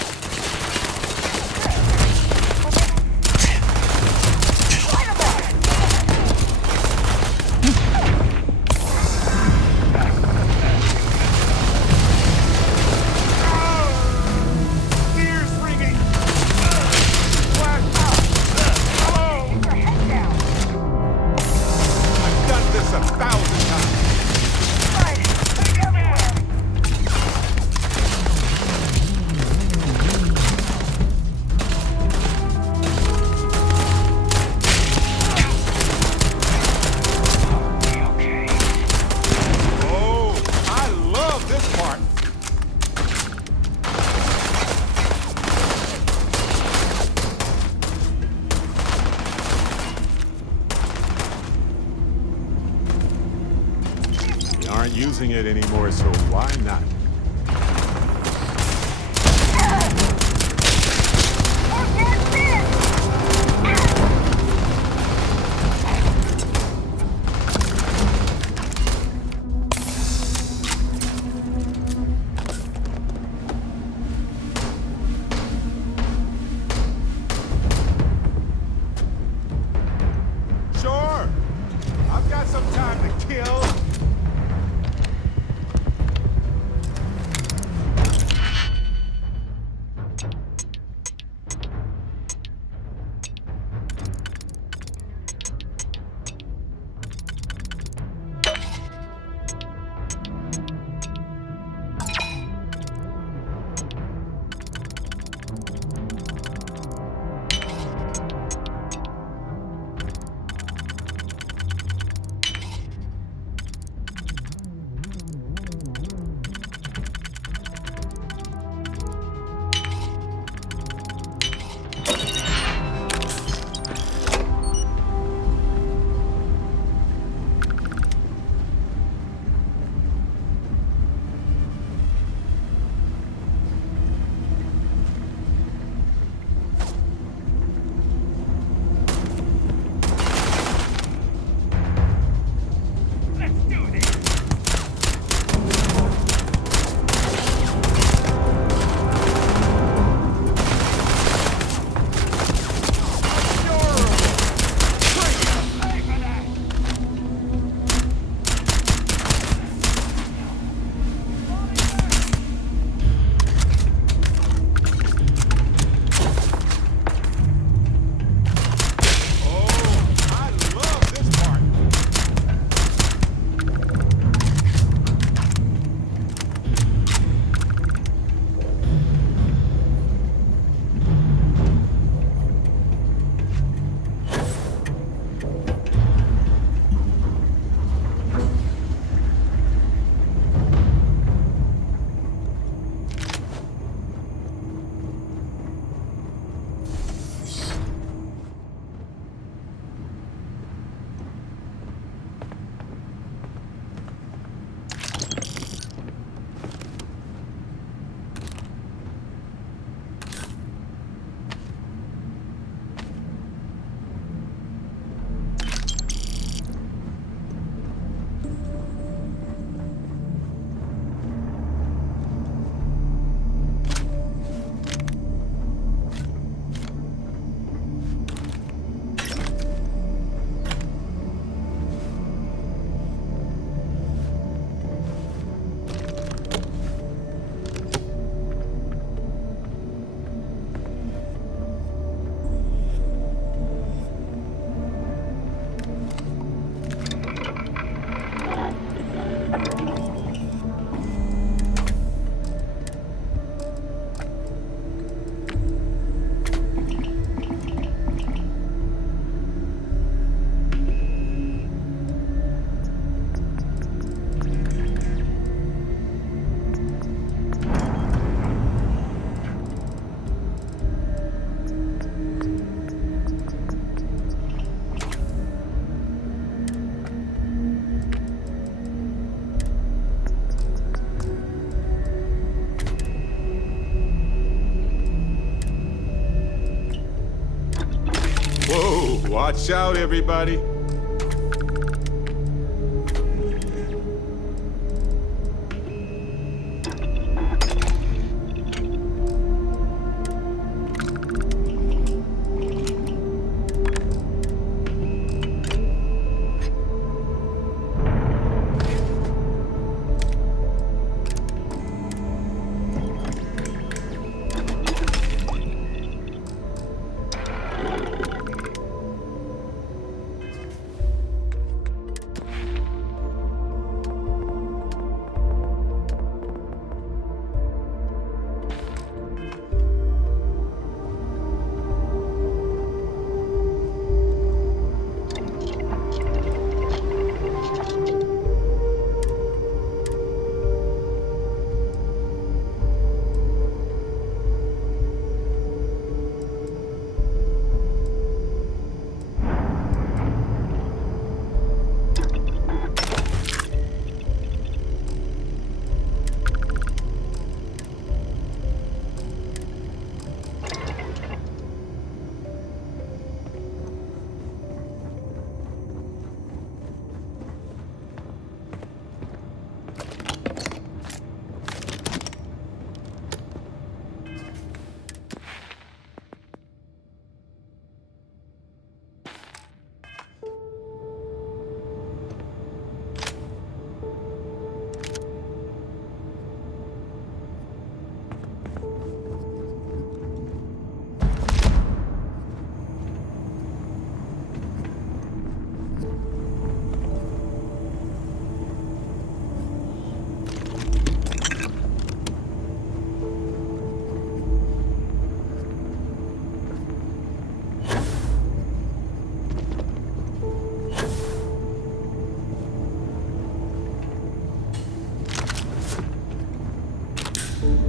Aren't using it anymore, so why not? Sure, I've got some time to kill. Whoa, watch out, everybody. Beginning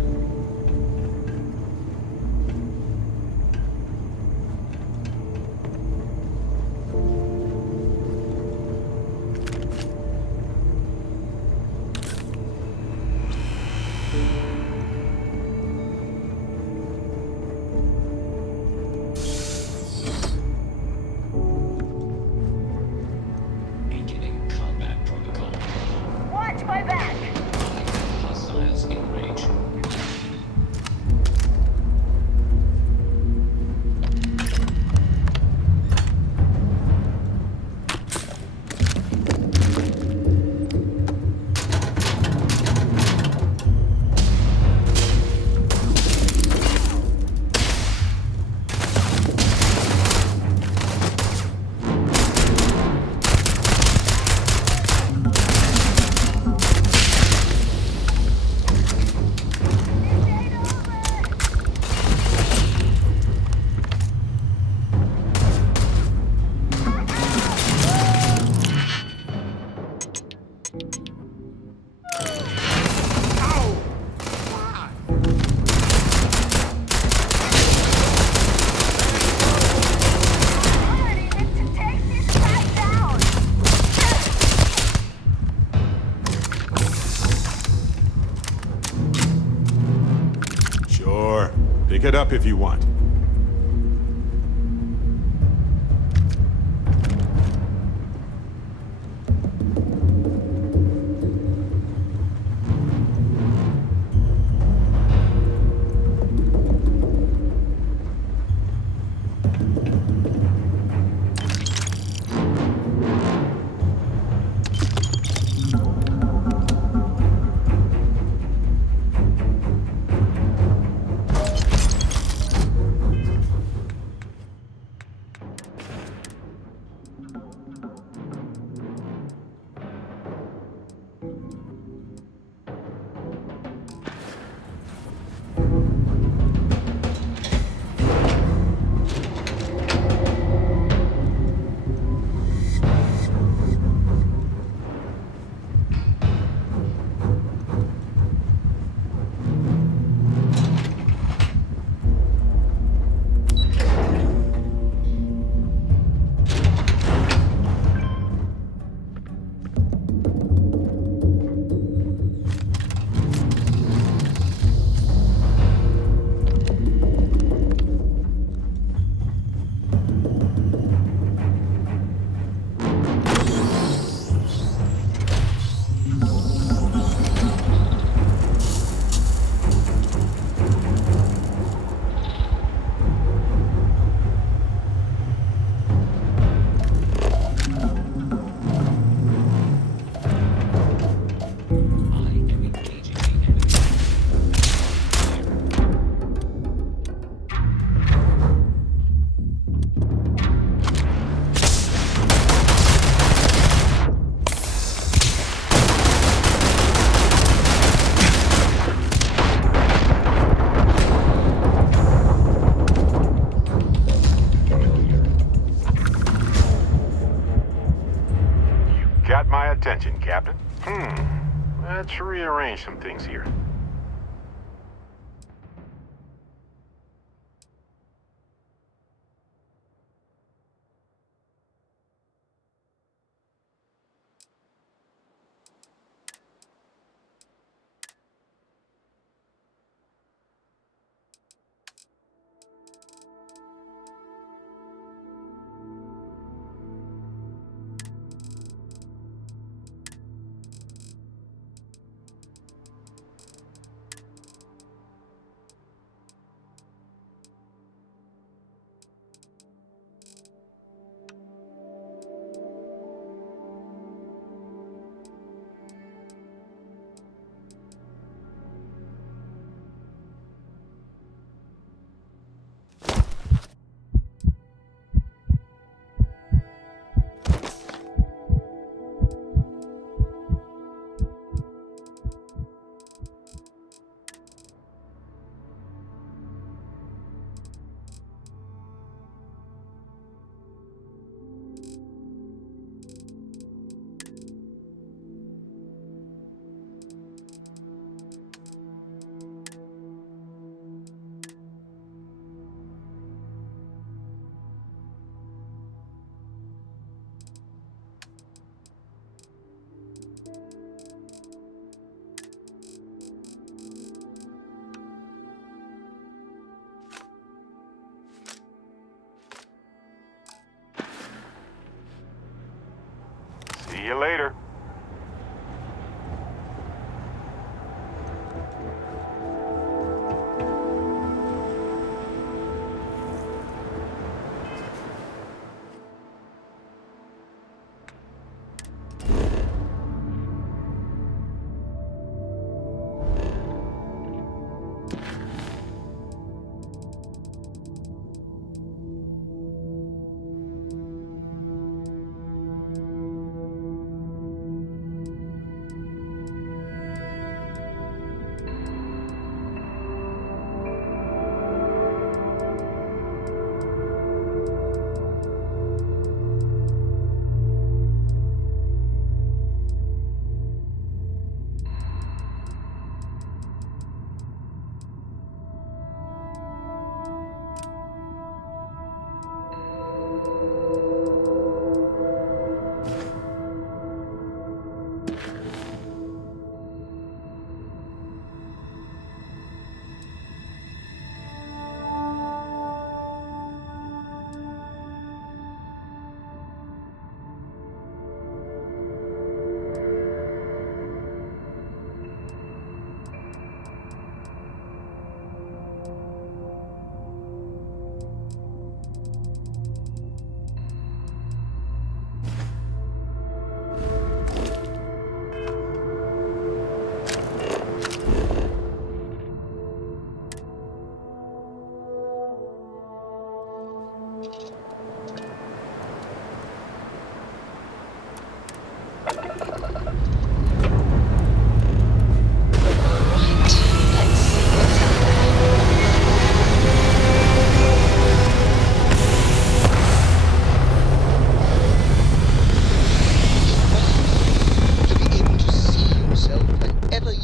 combat protocol. Watch my back! Hostiles in range. Sure. Pick it up if you want. Got my attention, Captain. Let's rearrange some things here.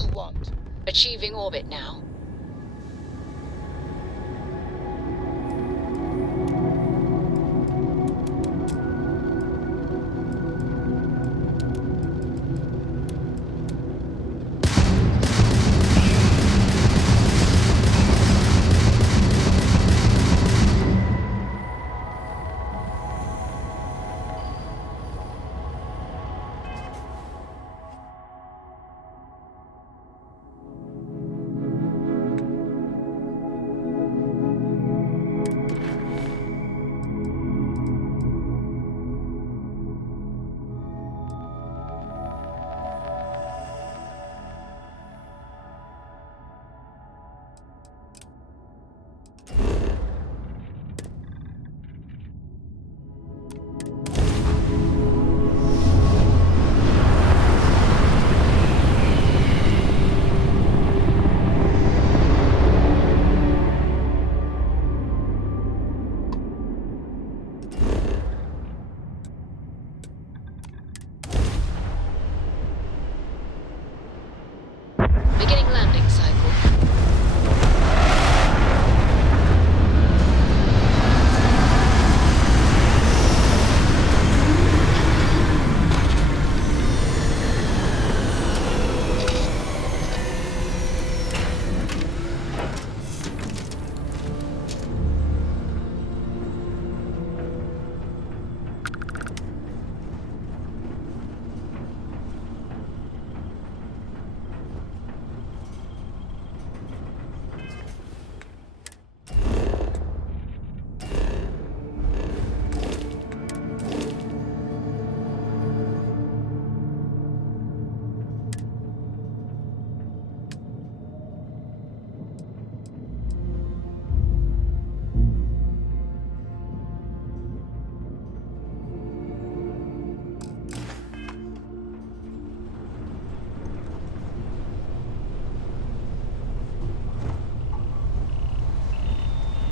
you want. Achieving orbit now. Beginning landing cycle.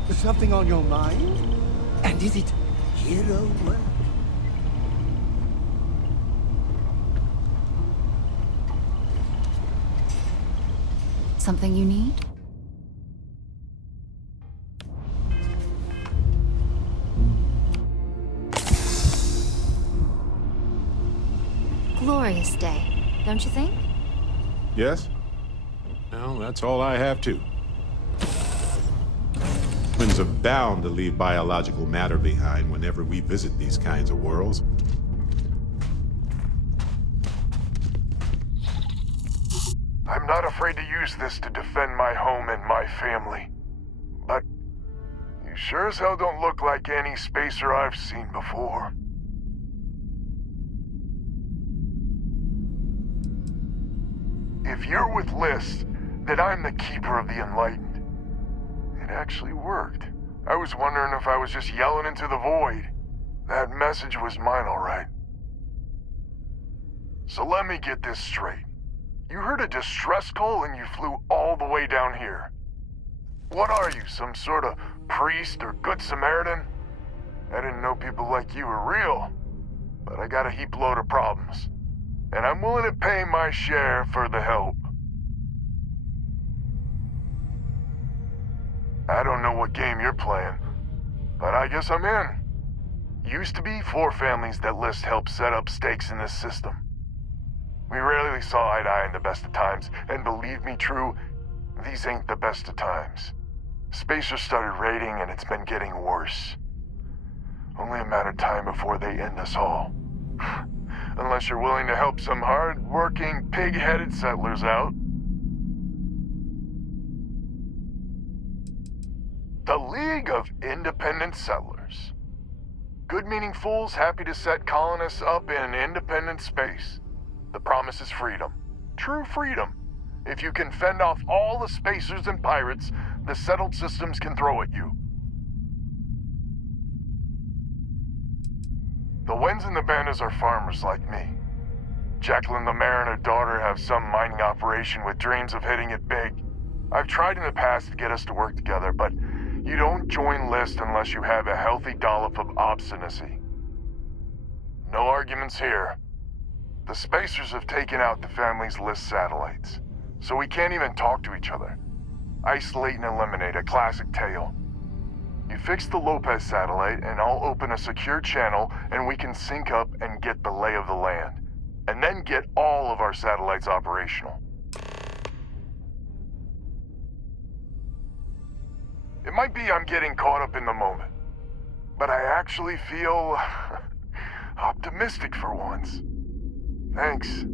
Something on your mind? And is it hero work? Something you need? Glorious day, don't you think? Yes? Well, that's all I have too. Humans are bound to leave biological matter behind whenever we visit these kinds of worlds. I'm not afraid to use this to defend my home and my family. But you sure as hell don't look like any spacer I've seen before. If you're with List, then I'm the Keeper of the Enlightened. It actually worked. I was wondering if I was just yelling into the void. That message was mine, all right. So let me get this straight. You heard a distress call and you flew all the way down here. What are you, some sort of priest or good Samaritan? I didn't know people like you were real, but I got a heap load of problems. And I'm willing to pay my share for the help. I don't know what game you're playing, but I guess I'm in. Used to be 4 families that List helped set up stakes in this system. We rarely saw eye to eye in the best of times, and believe me, True, these ain't the best of times. Spacers started raiding, and it's been getting worse. Only a matter of time before they end us all. Unless you're willing to help some hard-working, pig-headed settlers out. The League of Independent Settlers. Good-meaning fools happy to set colonists up in independent space. The promise is freedom. True freedom. If you can fend off all the spacers and pirates the settled systems can throw at you. The Wens and the Bandas are farmers like me. Jacqueline the mayor and her daughter have some mining operation with dreams of hitting it big. I've tried in the past to get us to work together, but you don't join List unless you have a healthy dollop of obstinacy. No arguments here. The Spacers have taken out the family's List satellites. so we can't even talk to each other. Isolate and eliminate, a classic tale. You fix the Lopez satellite, and I'll open a secure channel, and we can sync up and get the lay of the land. And then get all of our satellites operational. It might be I'm getting caught up in the moment, but I actually feel optimistic for once. Thanks.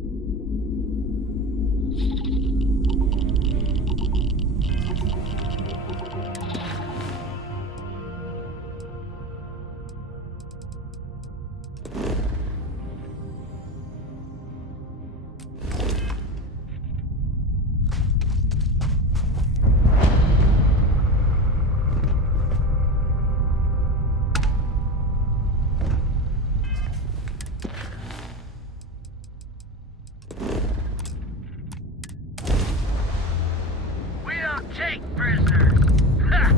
Take prisoners! Ha!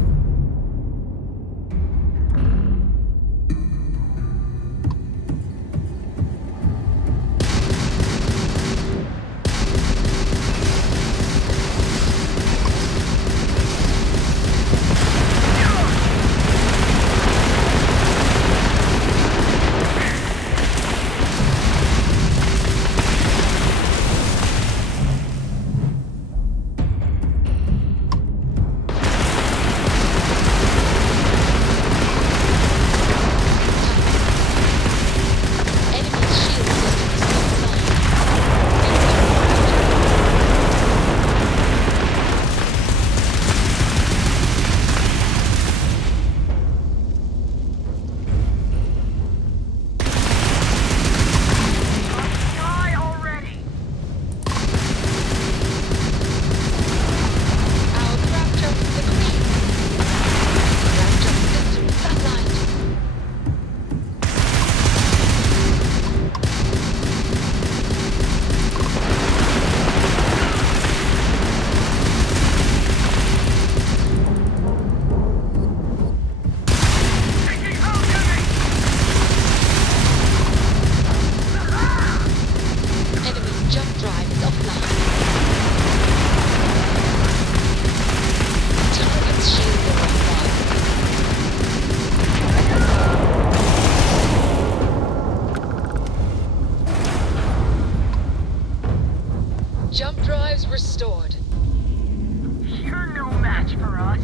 Jump drives restored. You're no match for us.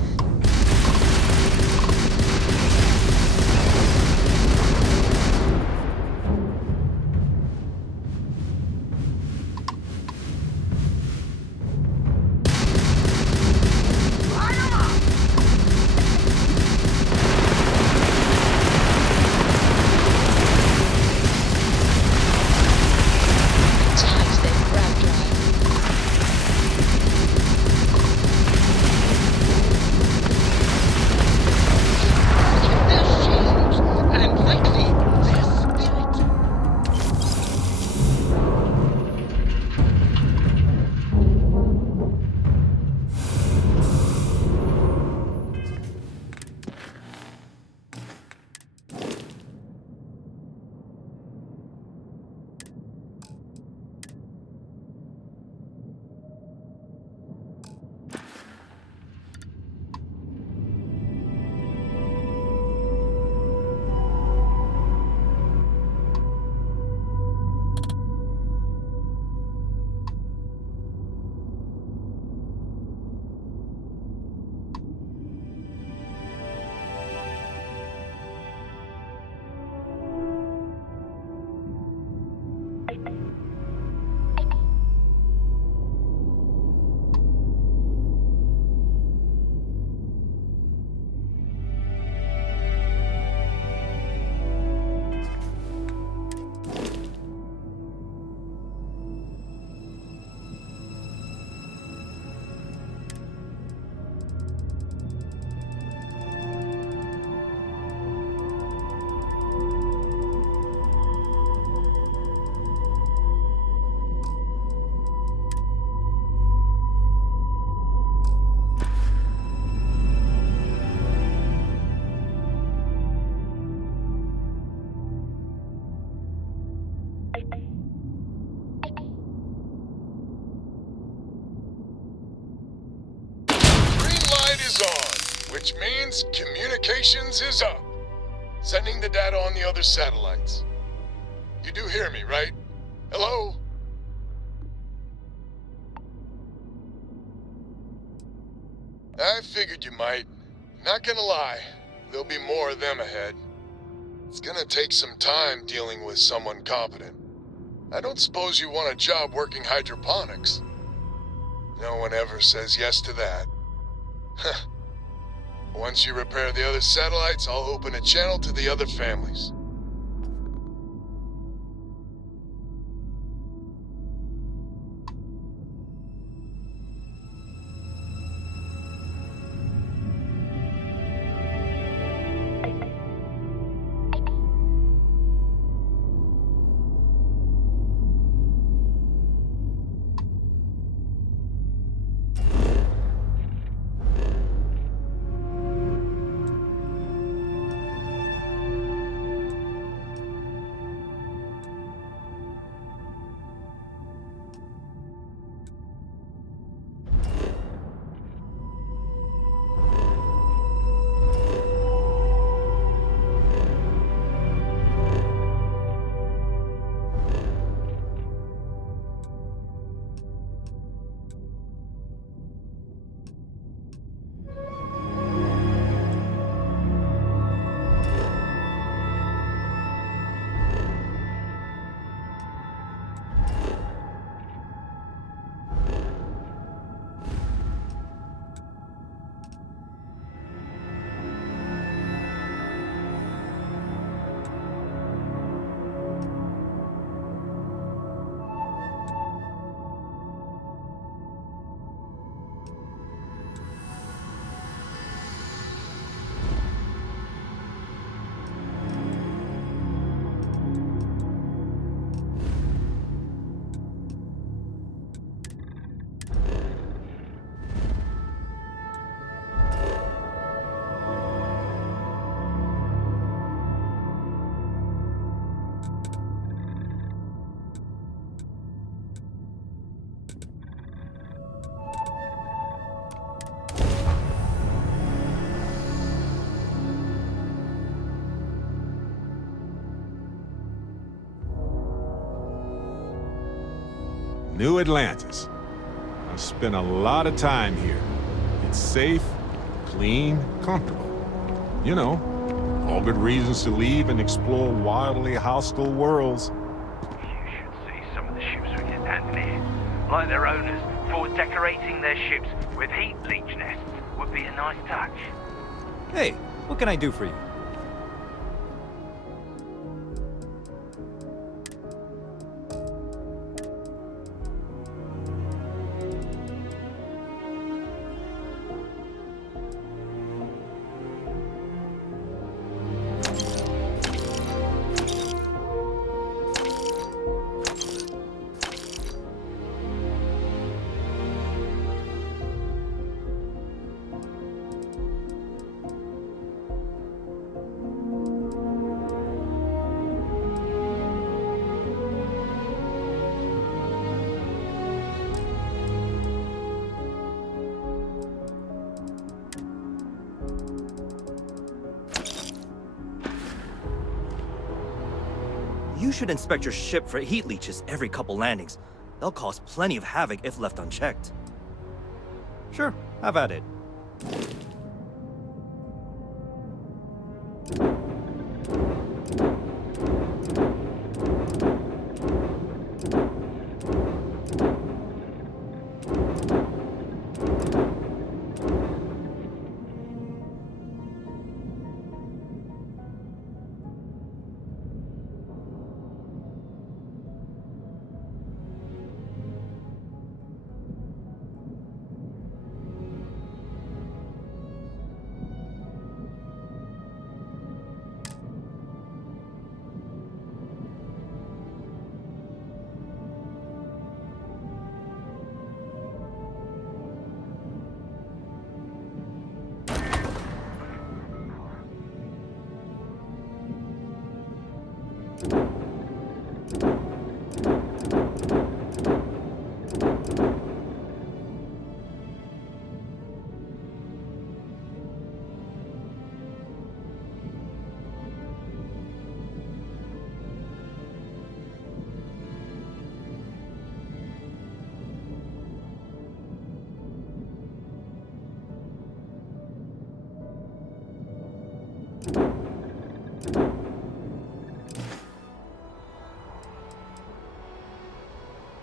is on, which means communications is up. Sending the data on the other satellites. You do hear me, right? Hello? I figured you might. Not gonna lie, there'll be more of them ahead. It's gonna take some time dealing with someone competent. I don't suppose you want a job working hydroponics. No one ever says yes to that. Once you repair the other satellites, I'll open a channel to the other families. New Atlantis. I've spent a lot of time here. It's safe, clean, comfortable. You know, all good reasons to leave and explore wildly hostile worlds. You should see some of the ships we get landing here. Like their owners thought decorating their ships with heat leech nests would be a nice touch. Hey, what can I do for you? You should inspect your ship for heat leeches every couple landings. They'll cause plenty of havoc if left unchecked. Sure, have at it.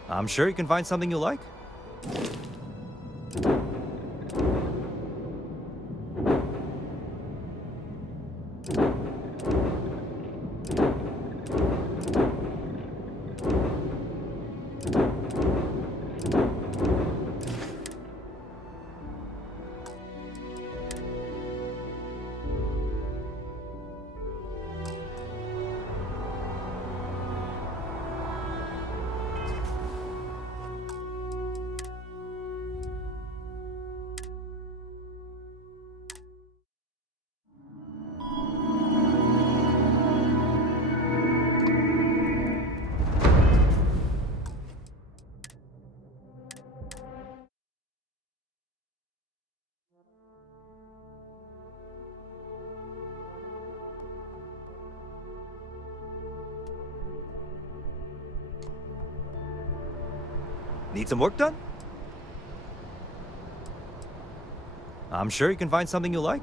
I'm sure you can find something you like. Need some work done? I'm sure you can find something you like.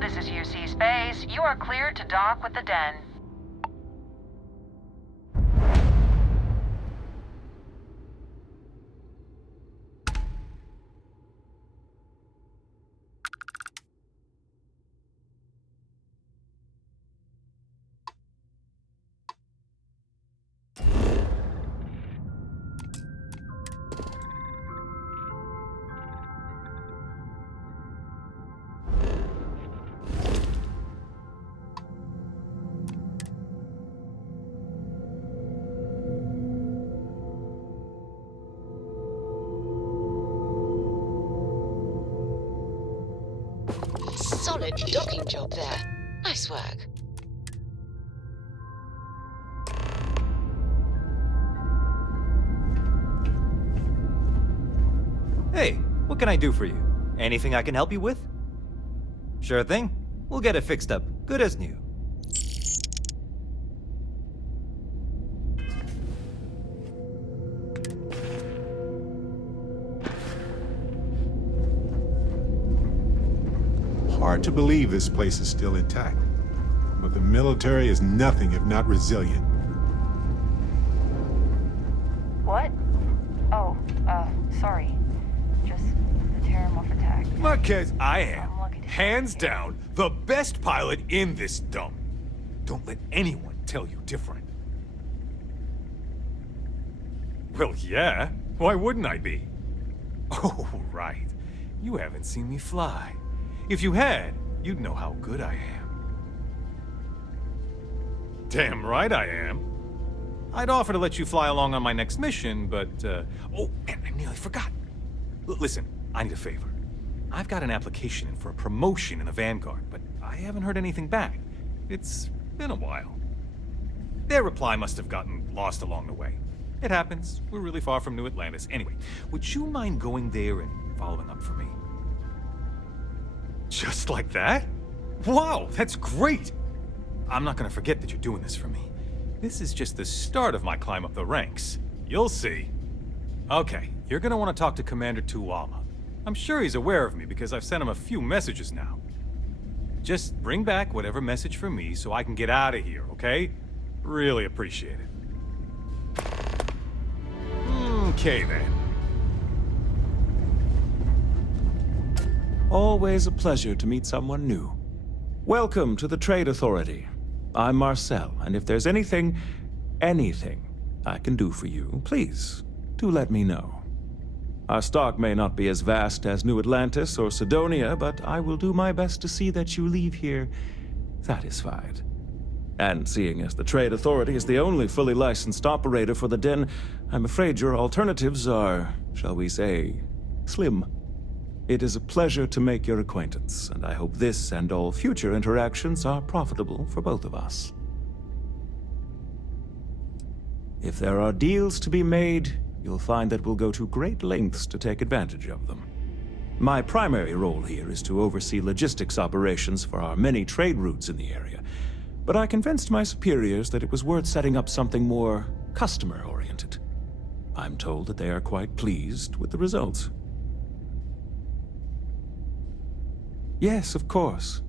This is UC Space. You are cleared to dock with the Den. Solid docking job there. Nice work. Hey, what can I do for you? Anything I can help you with? Sure thing. We'll get it fixed up, good as new. Hard to believe this place is still intact. But the military is nothing if not resilient. What? Oh, sorry. Just the Terramorph attack. Marquez, I am, hands down, the best pilot in this dump. Don't let anyone tell you different. Well, yeah. Why wouldn't I be? Oh, right. You haven't seen me fly. If you had, you'd know how good I am. Damn right I am. I'd offer to let you fly along on my next mission, but, oh, man, I nearly forgot. Listen, I need a favor. I've got an application in for a promotion in the Vanguard, but I haven't heard anything back. It's been a while. Their reply must have gotten lost along the way. It happens. We're really far from New Atlantis. Anyway, would you mind going there and following up for me? Just like that? Wow, that's great! I'm not gonna forget that you're doing this for me. This is just the start of my climb up the ranks. You'll see. Okay, you're gonna want to talk to Commander Tuwala. I'm sure he's aware of me because I've sent him a few messages now. Just bring back whatever message for me so I can get out of here, okay? Really appreciate it. Okay, then. Always a pleasure to meet someone new. Welcome to the Trade Authority. I'm Marcel, and if there's anything I can do for you, please, do let me know. Our stock may not be as vast as New Atlantis or Sidonia, but I will do my best to see that you leave here satisfied. And seeing as the Trade Authority is the only fully licensed operator for the Den, I'm afraid your alternatives are, shall we say, slim. It is a pleasure to make your acquaintance, and I hope this and all future interactions are profitable for both of us. If there are deals to be made, you'll find that we'll go to great lengths to take advantage of them. My primary role here is to oversee logistics operations for our many trade routes in the area, but I convinced my superiors that it was worth setting up something more customer-oriented. I'm told that they are quite pleased with the results. Yes, of course.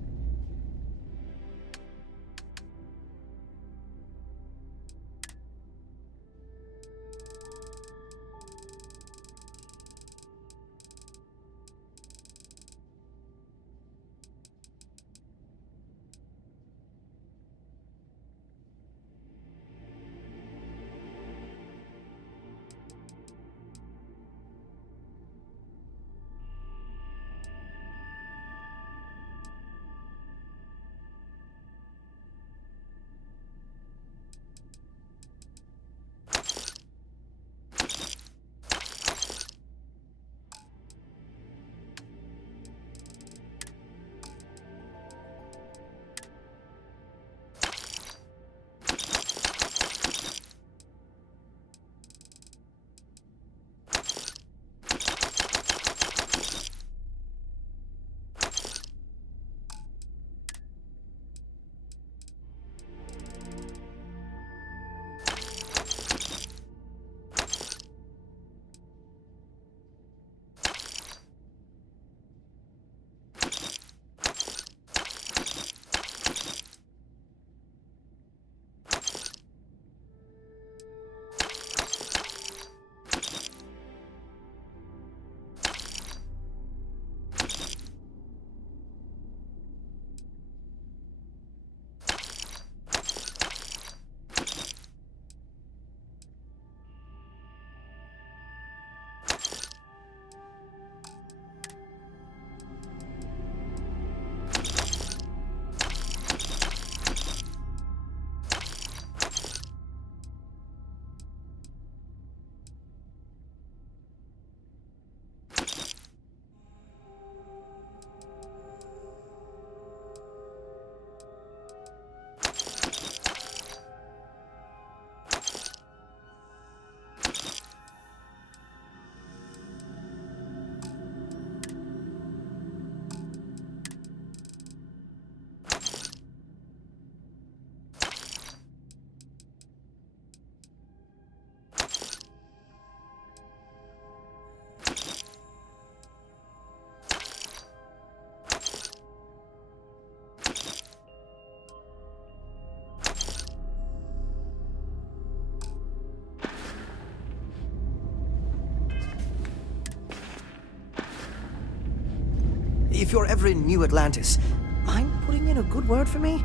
If you're ever in New Atlantis, mind putting in a good word for me?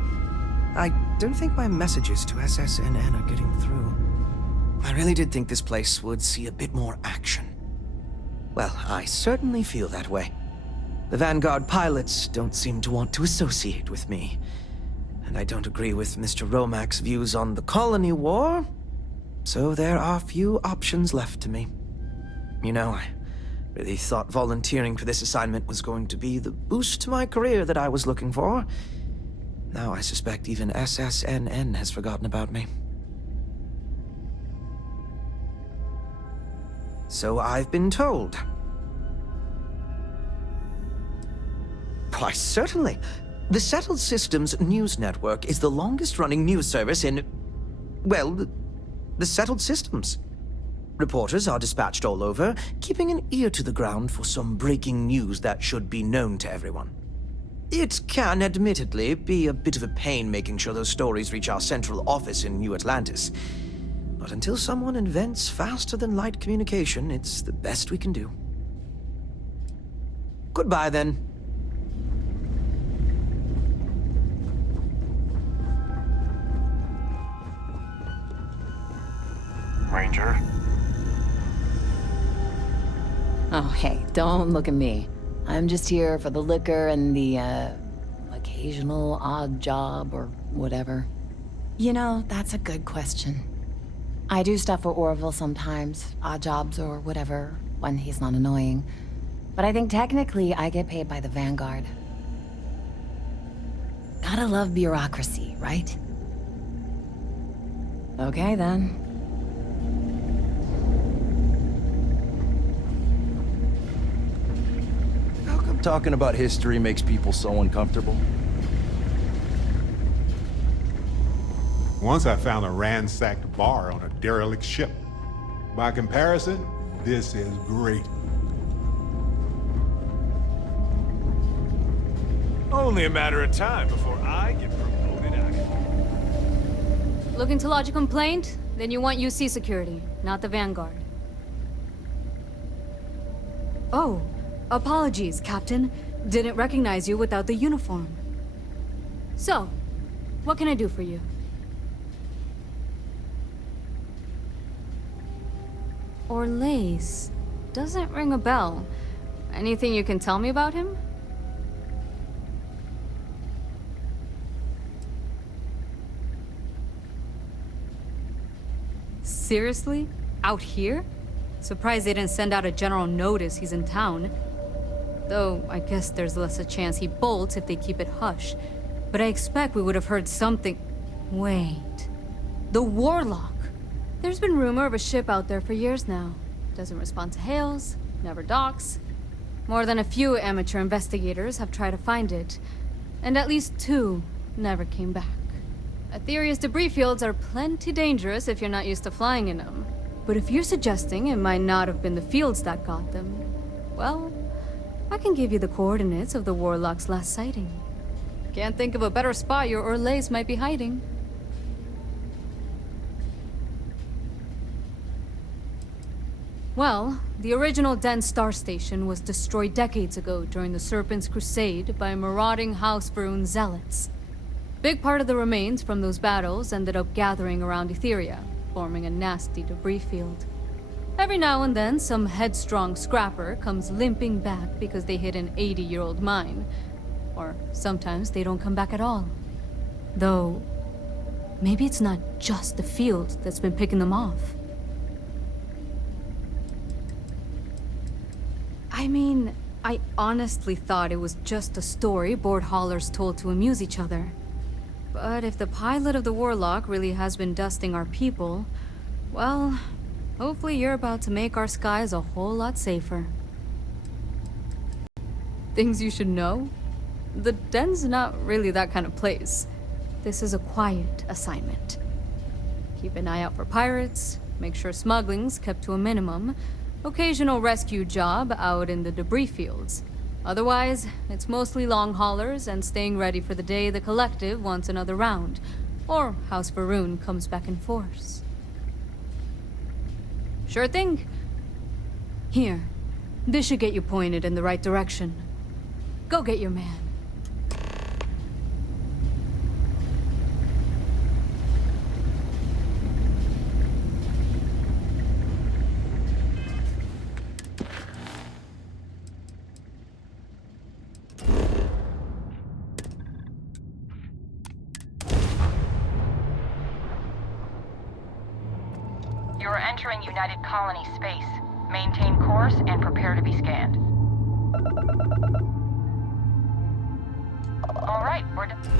I don't think my messages to SSNN are getting through. I really did think this place would see a bit more action. Well, I certainly feel that way. The Vanguard pilots don't seem to want to associate with me. And I don't agree with Mr. Romack's views on the colony war, So there are few options left to me. You know, I really thought volunteering for this assignment was going to be the boost to my career that I was looking for. Now I suspect even SSNN has forgotten about me. So I've been told. Why, certainly. The Settled Systems News Network is the longest-running news service in, well, the Settled Systems. Reporters are dispatched all over, keeping an ear to the ground for some breaking news that should be known to everyone. It can, admittedly, be a bit of a pain making sure those stories reach our central office in New Atlantis. But until someone invents faster-than-light communication, it's the best we can do. Goodbye, then. Ranger? Oh, hey, don't look at me. I'm just here for the liquor and the, occasional odd job or whatever. You know, that's a good question. I do stuff for Orville sometimes, odd jobs or whatever, when he's not annoying. But I think technically I get paid by the Vanguard. Gotta love bureaucracy, right? Okay, then. How come talking about history makes people so uncomfortable? Once I found a ransacked bar on a derelict ship. By comparison, this is great. Only a matter of time before I get promoted out of here. Looking to lodge a complaint? Then you want UC security, not the Vanguard. Oh, apologies, Captain. Didn't recognize you without the uniform. So, what can I do for you? Orlace. Doesn't ring a bell. Anything you can tell me about him? Seriously? Out here? Surprised they didn't send out a general notice he's in town. Though, I guess there's less a chance he bolts if they keep it hush. But I expect we would have heard something... Wait... The Warlock! There's been rumor of a ship out there for years now. Doesn't respond to hails, never docks. More than a few amateur investigators have tried to find it. And at least 2 never came back. Aetherius debris fields are plenty dangerous if you're not used to flying in them. But if you're suggesting it might not have been the fields that got them, well, I can give you the coordinates of the Warlock's last sighting. Can't think of a better spot your Orlace might be hiding. Well, the original Den Star Station was destroyed decades ago during the Serpent's Crusade by marauding House Varun zealots. Big part of the remains from those battles ended up gathering around Etheria, forming a nasty debris field. Every now and then, some headstrong scrapper comes limping back because they hit an 80-year-old mine. Or sometimes they don't come back at all. Though, maybe it's not just the field that's been picking them off. I mean, I honestly thought it was just a story board haulers told to amuse each other. But if the pilot of the Warlock really has been dusting our people, well, hopefully you're about to make our skies a whole lot safer. Things you should know? The den's not really that kind of place. This is a quiet assignment. Keep an eye out for pirates, make sure smuggling's kept to a minimum, occasional rescue job out in the debris fields. Otherwise, it's mostly long haulers and staying ready for the day the Collective wants another round, or House Varun comes back in force. Sure thing. Here, this should get you pointed in the right direction. Go get your man. entering United Colony space. Maintain course and prepare to be scanned. All right, we're done.